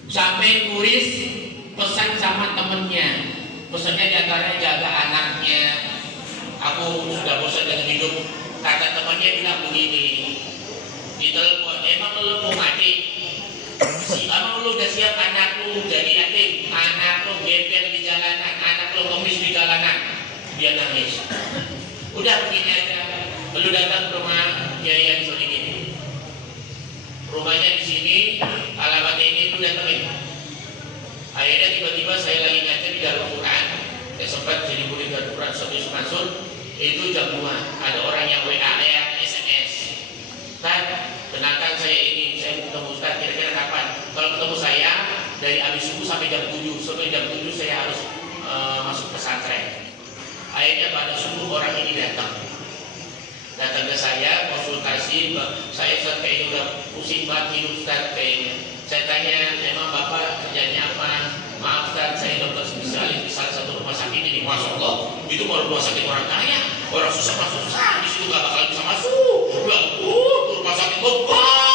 Sampai nulis pesan sama temennya, pesannya diantaranya jaga anaknya. Aku sudah bosan dengan hidup. Kata temannya bilang begini di telepon, emang lu mau mati? Emang lu udah siap anak lu jadi yatim, anak lu gembel di jalanan, anak lu ngemis di jalanan? Dia nangis. Udah begini aja, lu datang ke rumah Yaya Solihin, rumahnya di sini, alamatnya ini, lu datangin. Akhirnya tiba-tiba saya lagi ngajar di Darul Quran, saya sempat jadi murid Darul Quran sampai masuk. Itu jam 2, ada orang yang WA, yang SMS. Ustaz, kenalkan saya ini, saya ketemu Ustaz, kira-kira kapan? Kalau ketemu saya, dari habis subuh sampai jam 7, sampai jam 7 saya harus masuk pesantren. Akhirnya pada subuh orang ini datang ke saya, konsultasi kasih, saya Ustaz kayaknya udah pusing banget hidup Ustaz kayaknya. Saya tanya, memang Bapak kerjanya apa? Maaf Ustaz, saya dokter spesialis di salah satu rumah sakit ini. Masya Allah, itu mau rumah sakit orang kaya, orang susah masuk susah, di situ gak bakal bisa masuk. Ya rumah sakit bebas.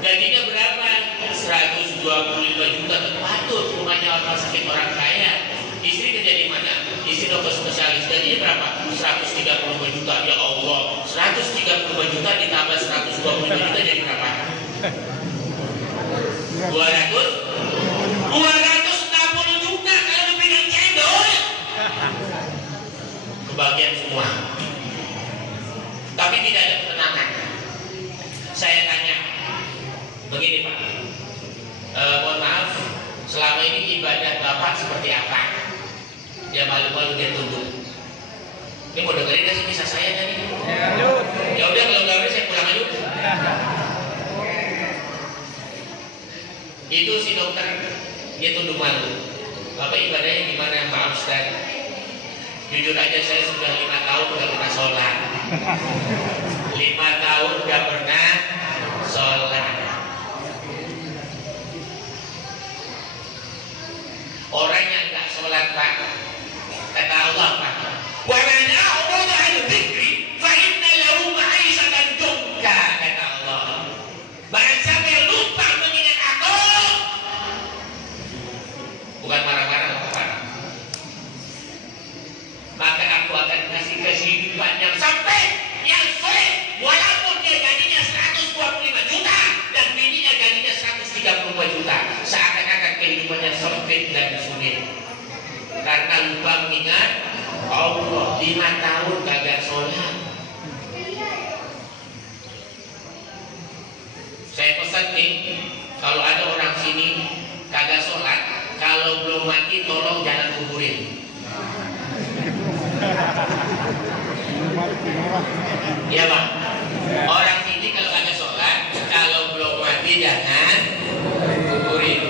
Gajinya berapa? 125 juta terpatut rumahnya rumah sakit orang kaya. Istri kerja di mana? Istri dokter spesialis. Gajinya berapa? 135 juta. Ya Allah, 135 juta ditambah 125 juta jadi berapa? 260 juta kalau dipegang cendol. Kebagian semua. Tapi tidak ada ketenangan. Saya tanya, begini Pak, mohon maaf, selama ini ibadah Bapak seperti apa? Dia malu-malu, dia tunduk. Ini mau dengerin gak sih kisah saya tadi? Ya udah, kalau dengerin saya pulang aja. Itu si dokter, dia tunduk malu. Bapak ibadahnya gimana? Maaf Ustaz, jujur aja saya sudah 5 tahun udah pernah sholat. 5 tahun udah pernah sholat. Orang yang nggak sholat Pak, kata Allah Pak, wa man a'rada 'an dzikri fa inna lahu ma'isyatan dunka, kata Allah. Barang siapa yang lupa mengingat aku, bukan marah-marah Pak, maka aku akan kasih kehidupan yang sampai yang soleh, walaupun dia gajinya 125 juta dan bininya gajinya 132 juta, seakan-akan kehidupannya sempit dan sulit karena lupa mengingat Allah. 5 tahun gagal sholat. Saya pesan nih, kalau ada orang sini kagak sholat, kalau belum mati tolong jangan kuburin. Iya Pak, orang sini kalau kagak sholat, kalau belum mati jangan kuburin.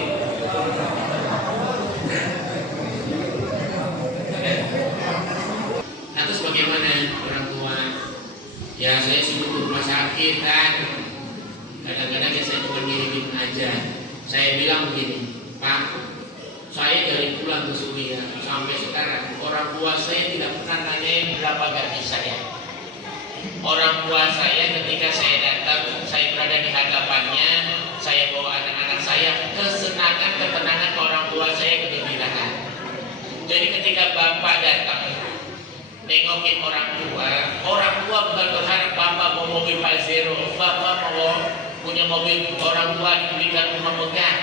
Nah terus bagaimana orang tua? Ya saya sibuk ke rumah sakit kan, kadang-kadang ya saya cuma ngirimin aja. Saya bilang begini, Pak, saya dari pulang ke Suriah sampai sekarang orang tua saya tidak pernah nanyain berapa gaji saya. Orang tua saya ketika saya datang, saya berada di hadapannya, saya bawa anak-anak saya, kesenangan, ketenangan orang tua saya, kegembiraan. Jadi ketika bapak datang nengokin orang tua bukan berharap bapak mau mobil Pajero, bapak mau punya mobil orang tua diberikan rumah megah,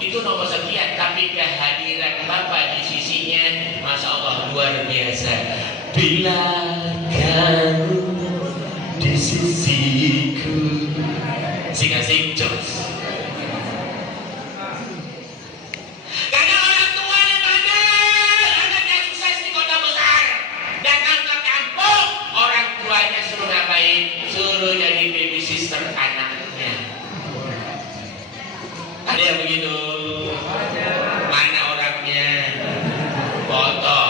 itu nomor sekian. Tapi kehadiran bapak di sisinya, masya Allah luar biasa. Bila kamu di sisiku, sing jos. Karena orang tuanya bandel, anaknya sukses di kota besar, datang ke kampung, orang tuanya suruh ngapain? Suruh jadi baby sister anaknya. Ada yang begitu? Mana orangnya? Foto.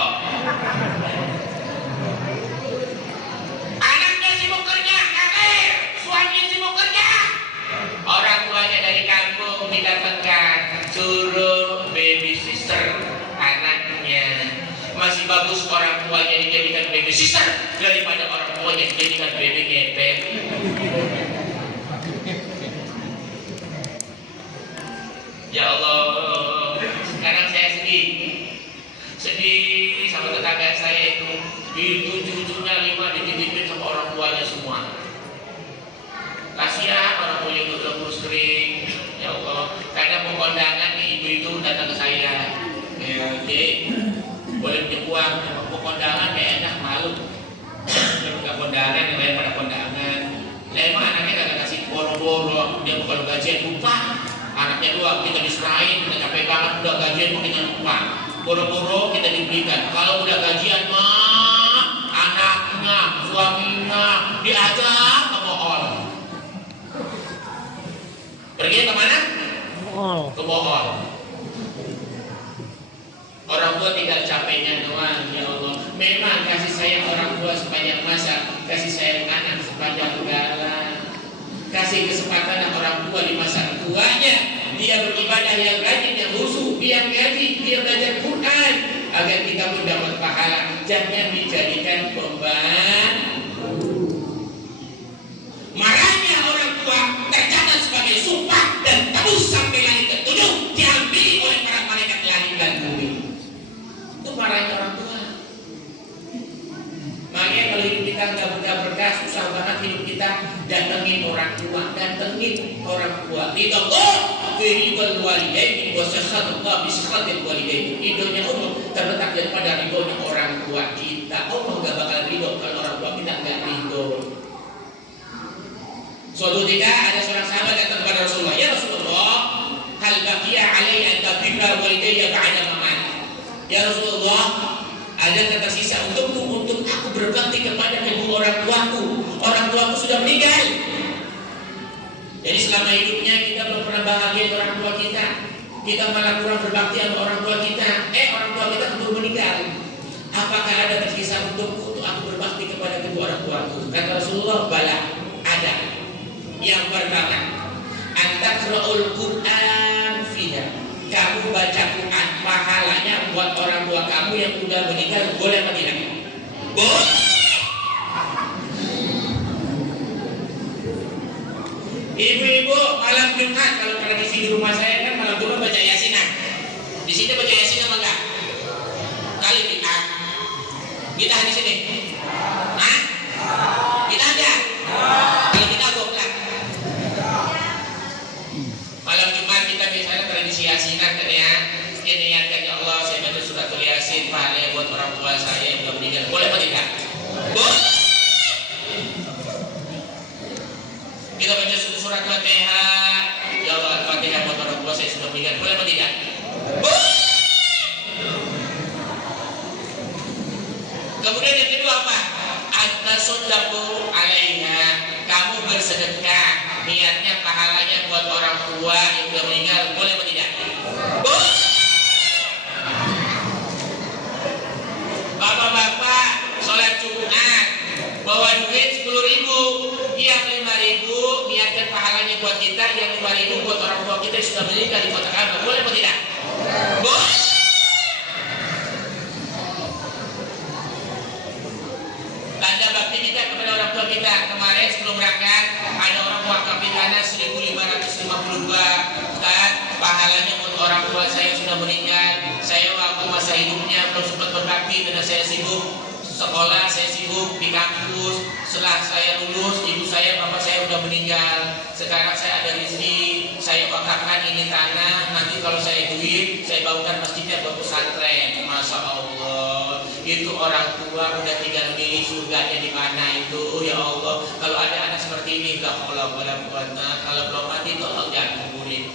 Anaknya sibuk kerja, karir. Suaminya sibuk kerja. Orang tuanya dari kampung didatangkan, suruh baby sister anaknya. Masih bagus orang tuanya dijadikan baby sister daripada orang tuanya dijadikan baby ngepet. Ya Allah, sekarang saya sedih sama tetangga saya itu cucunya 5 dititipin sama orang tuanya semua. Kasihan orang tuanya itu udah kurus kering. Ya Allah, kadang mau kondangan nih ibu itu datang ke saya, ya Dek, boleh pinjam uang, mau kondangan kayak enak malu. Dia bukan kondangan, yang lain pada kondangan. Lah emang anaknya kagak kasih boro-boro, dia bukan gajian lupa. Anaknya doang kita diserahin, kita capek banget, udah gajian mau kita lupa. Boro-boro kita diberikan. Kalau udah gajian mah anaknya, suaminya diajak ke mall. Pergi kemana? Ke mall. Orang tua tidak capek sampaikan doa ya Allah. Memang kasih sayang orang tua sepanjang masa, kasih sayang anak sepanjang segala. Kasih kesempatan orang tua di masa tuanya, dia beribadah yang rajin, yang khusyuk, dia ngaji, dia belajar Quran, agar kita mendapat pahala. Jangan dijadikan beban. Marahnya orang tua tercatat sebagai sumpah dan tebus sampai langit ketujuh, diambil oleh para malaikat langit dan bumi. Itu marahnya orang tua. Makanya kalau hidup kita nggak berkah, susah banget hidup kita. Datengin orang tua, datengin orang tua. Ridallah ridal walidain wa sakhatullah bi sakhatil walidain. Ridhonya Allah terletak daripada ridhonya orang tua kita. Allah nggak bakal ridho kalau orang tua kita nggak ridho. Suatu ketika ada seorang sahabat datang kepada Rasulullah, ya Rasulullah, hal baqiya alai an tabirra walidayya ba'da mamat. Ya Rasulullah, ada yang tersisa untukku untuk aku berbakti kepada kedua orang tuaku. Orang tuaku sudah meninggal. Jadi selama hidupnya kita belum pernah bahagia dengan orang tua kita. Kita malah kurang berbakti sama orang tua kita. Orang tua kita keburu meninggal. Apakah ada tersisa untukku untuk aku berbakti kepada kedua orang tuaku? Kata Rasulullah, bala, ada. Yang pertama, antakra'ul Qur'an fiha. Kamu baca Quran, pahalanya buat orang tua kamu yang sudah meninggal, boleh atau tidak? Boleh. Ibu-ibu malam Jumat kalau tradisi di rumah saya kan malam Jumat baca Yasinan. Di sini baca Yasin apa enggak? Kali kita. Kita di sini. Hah? Kita ada. Kalau kita goblok. Malam Jumat kita biasanya tradisi Yasinan kan ya. Ini niatkan ya Allah saya baca surat Yasin pahala buat orang tua saya yang sudah meninggal. Boleh apa tidak? Boleh. Kita baca surat Fatihah, ya Allah Fatihah buat orang tua saya sudah meninggal. Boleh apa tidak? Boleh. Kemudian yang kedua apa? At-tasaddaqu 'alaiha. Kamu bersedekah, niatnya pahalanya buat orang tua yang sudah meninggal. Boleh apa tidak? Boleh. Bapak-bapak sholat Jumat bawa duit 10.000, yang 5.000 niatkan pahalanya buat kita, yang 5.000 buat orang tua kita yang sudah meninggal di kota Ka'bah. Boleh atau tidak? Boleh. Tanda bakti kita kepada orang tua kita. Kemarin sebelum berangkat ada orang wakafin tanah 1.552. Ustaz, pahalanya buat orang tua saya yang sudah meninggal. Saya waktu masa hidupnya belum sempat berbakti karena saya sibuk sekolah, saya sibuk di kampus. Setelah saya lulus, ibu saya, bapak saya udah meninggal. Sekarang saya ada rezeki, saya wakafkan ini tanah. Nanti kalau saya duit, saya bangunkan masjidnya buat pesantren. Masya Allah, itu orang tua udah tinggal milih surganya di mana itu. Ya Allah, kalau ada anak seperti ini, enggak Allah kalau belum mati itu Allah jangan kuburin.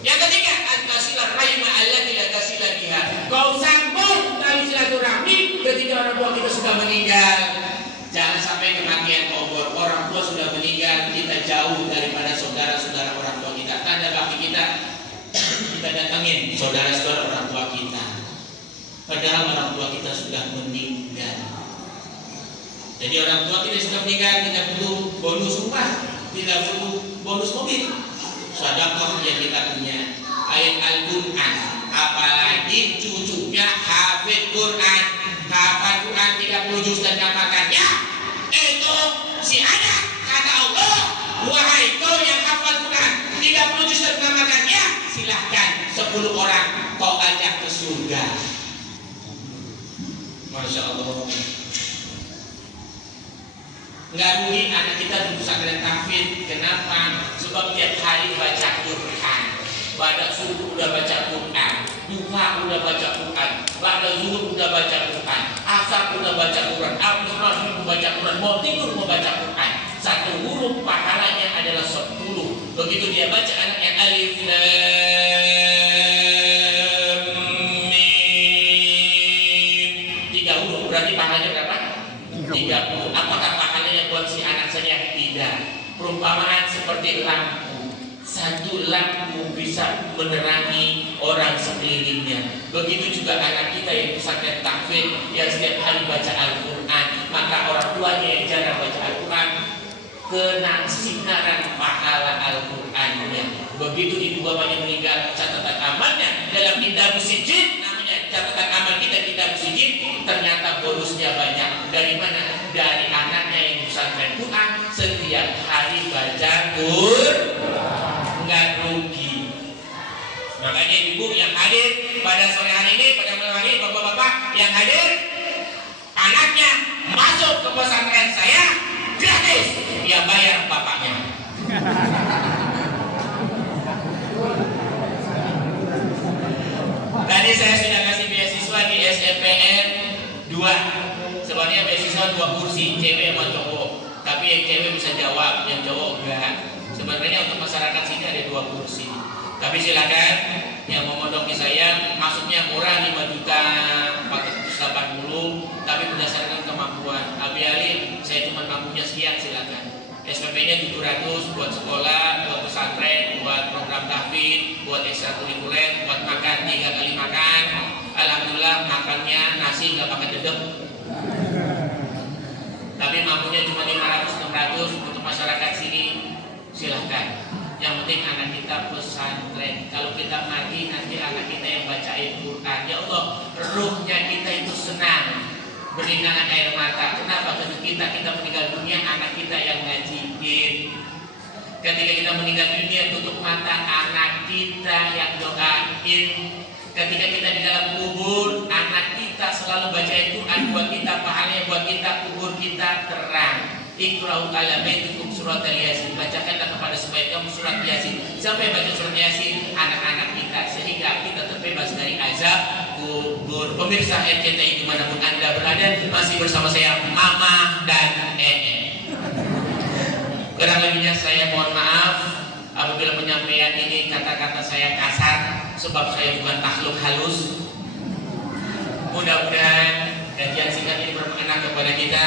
Yang ketiga, an-tasilah rahimah allati la tasila biha. Kau sambung tali silaturahmi ketika orang tua kita sudah meninggal. Jangan sampai kematian kubur. Orang tua sudah meninggal, kita jauh daripada saudara-saudara orang tua kita. Tanda bakti kita, kita datangin saudara-saudara orang tua kita. Padahal orang tua kita sudah meninggal. Jadi orang tua kita sudah meninggal, tidak perlu bonus rumah, tidak perlu bonus mobil. Sedekah yang kita punya, ayat Al-Quran, apalagi cucunya hafid Quran, hafal Quran 30 juz dan namakannya itu si anak. Kata Allah, wahai kau yang hafal Quran 30 juz dan namakannya, silahkan 10 orang kau ajak ke surga. Masya Allah. Nggak rugi anak kita di pesantren tahfidz. Kenapa? Sebab tiap hari baca Quran. Pada subuh udah baca Quran, duha udah baca Quran, pada zuhur udah baca Quran, asar udah baca Quran, habis maghrib udah baca Quran, mau tidur mau baca Quran. Satu huruf pahalanya adalah 10. Begitu dia baca anaknya alif lam mim, 3 huruf berarti pahalanya berapa? 30. Apakah pahalanya buat si anak saya? Tidak. Perumpamaan seperti lampu. Satu lampu bisa menerangi orang sekelilingnya. Begitu juga anak kita yang pesantren tahfidz yang setiap hari baca Al-Quran, maka orang tuanya yang jarang baca Al-Quran kena sinaran pahala Al-Qurannya. Begitu ibu bapaknya meninggal, catatan amalnya dalam kitab sijil, namanya catatan amal kita kitab sijil, ternyata bonusnya banyak. Dari mana? Dari anaknya yang pesantren Quran setiap hari baca Quran, nggak rugi. Makanya ibu yang hadir pada sore hari ini, pada malam hari, bapak-bapak yang hadir, anaknya masuk ke pesantren saya gratis, dia bayar bapaknya. Tadi saya sudah kasih beasiswa di SMPN 2. Sebenarnya beasiswa 2 kursi, cewek sama cowok. Tapi yang cewek bisa jawab, yang cowok enggak. Sebenarnya untuk masyarakat sini ada 2 kursi. Tapi silakan yang mau mondoki saya, masuknya murah 5.480.000, tapi berdasarkan kemampuan. Abi Ali, saya cuma mampunya sekian, silakan. SPP-nya 700 buat sekolah, buat pesantren, buat program tahfidz, buat ekstrakurikuler, buat makan 3 kali makan. Alhamdulillah makannya nasi nggak pakai dedek. Tapi mampunya cuma 500-600 untuk masyarakat sini, silahkan. Yang penting anak kita pesantren. Kalau kita mati nanti anak kita yang bacain Quran. Ya Allah, ruhnya kita itu senang, berinangan air mata. Kenapa? Karena kita meninggal dunia, anak kita yang ngajiin. Ketika kita meninggal dunia, tutup mata, anak kita yang doain. Ketika kita di dalam kubur, anak kita selalu bacain Quran buat kita, pahalanya buat kita, kubur kita terang. Iqra'u ala baitikum surat Yasin, bacakanlah kepada sebaik kamu surat Yasin. Sampai baca surat Yasin anak-anak kita, sehingga kita terbebas dari azab kubur. Pemirsa RCTI dimanapun Anda berada, masih bersama saya Mama dan Kurang lebihnya saya mohon maaf apabila penyampaian ini kata-kata saya kasar, sebab saya bukan makhluk halus. Mudah-mudahan kajian singkat ini bermakna kepada kita,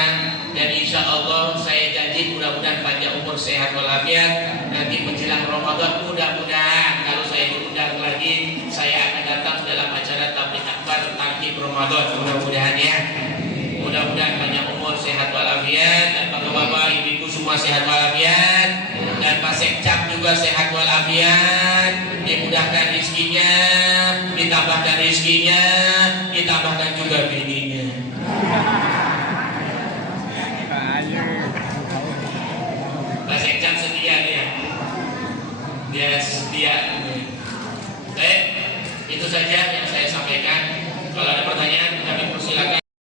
dan insya Allah saya janji mudah-mudahan panjang umur, sehat walafiat. Nanti menjelang Ramadan mudah-mudahan kalau saya diundang lagi, saya akan datang dalam acara tabligh akbar tarhib Ramadan. Mudah-mudahan ya. Mudah-mudahan panjang umur, sehat walafiat, dan bapak-bapak, ibu-ibu semua sehat walafiat, dan Pak Sekcap juga sehat walafiat. Dimudahkan rezekinya, ditambahkan rezekinya, ditambahkan juga bininya. Pak Sekcap setia dia setia. Baik, itu saja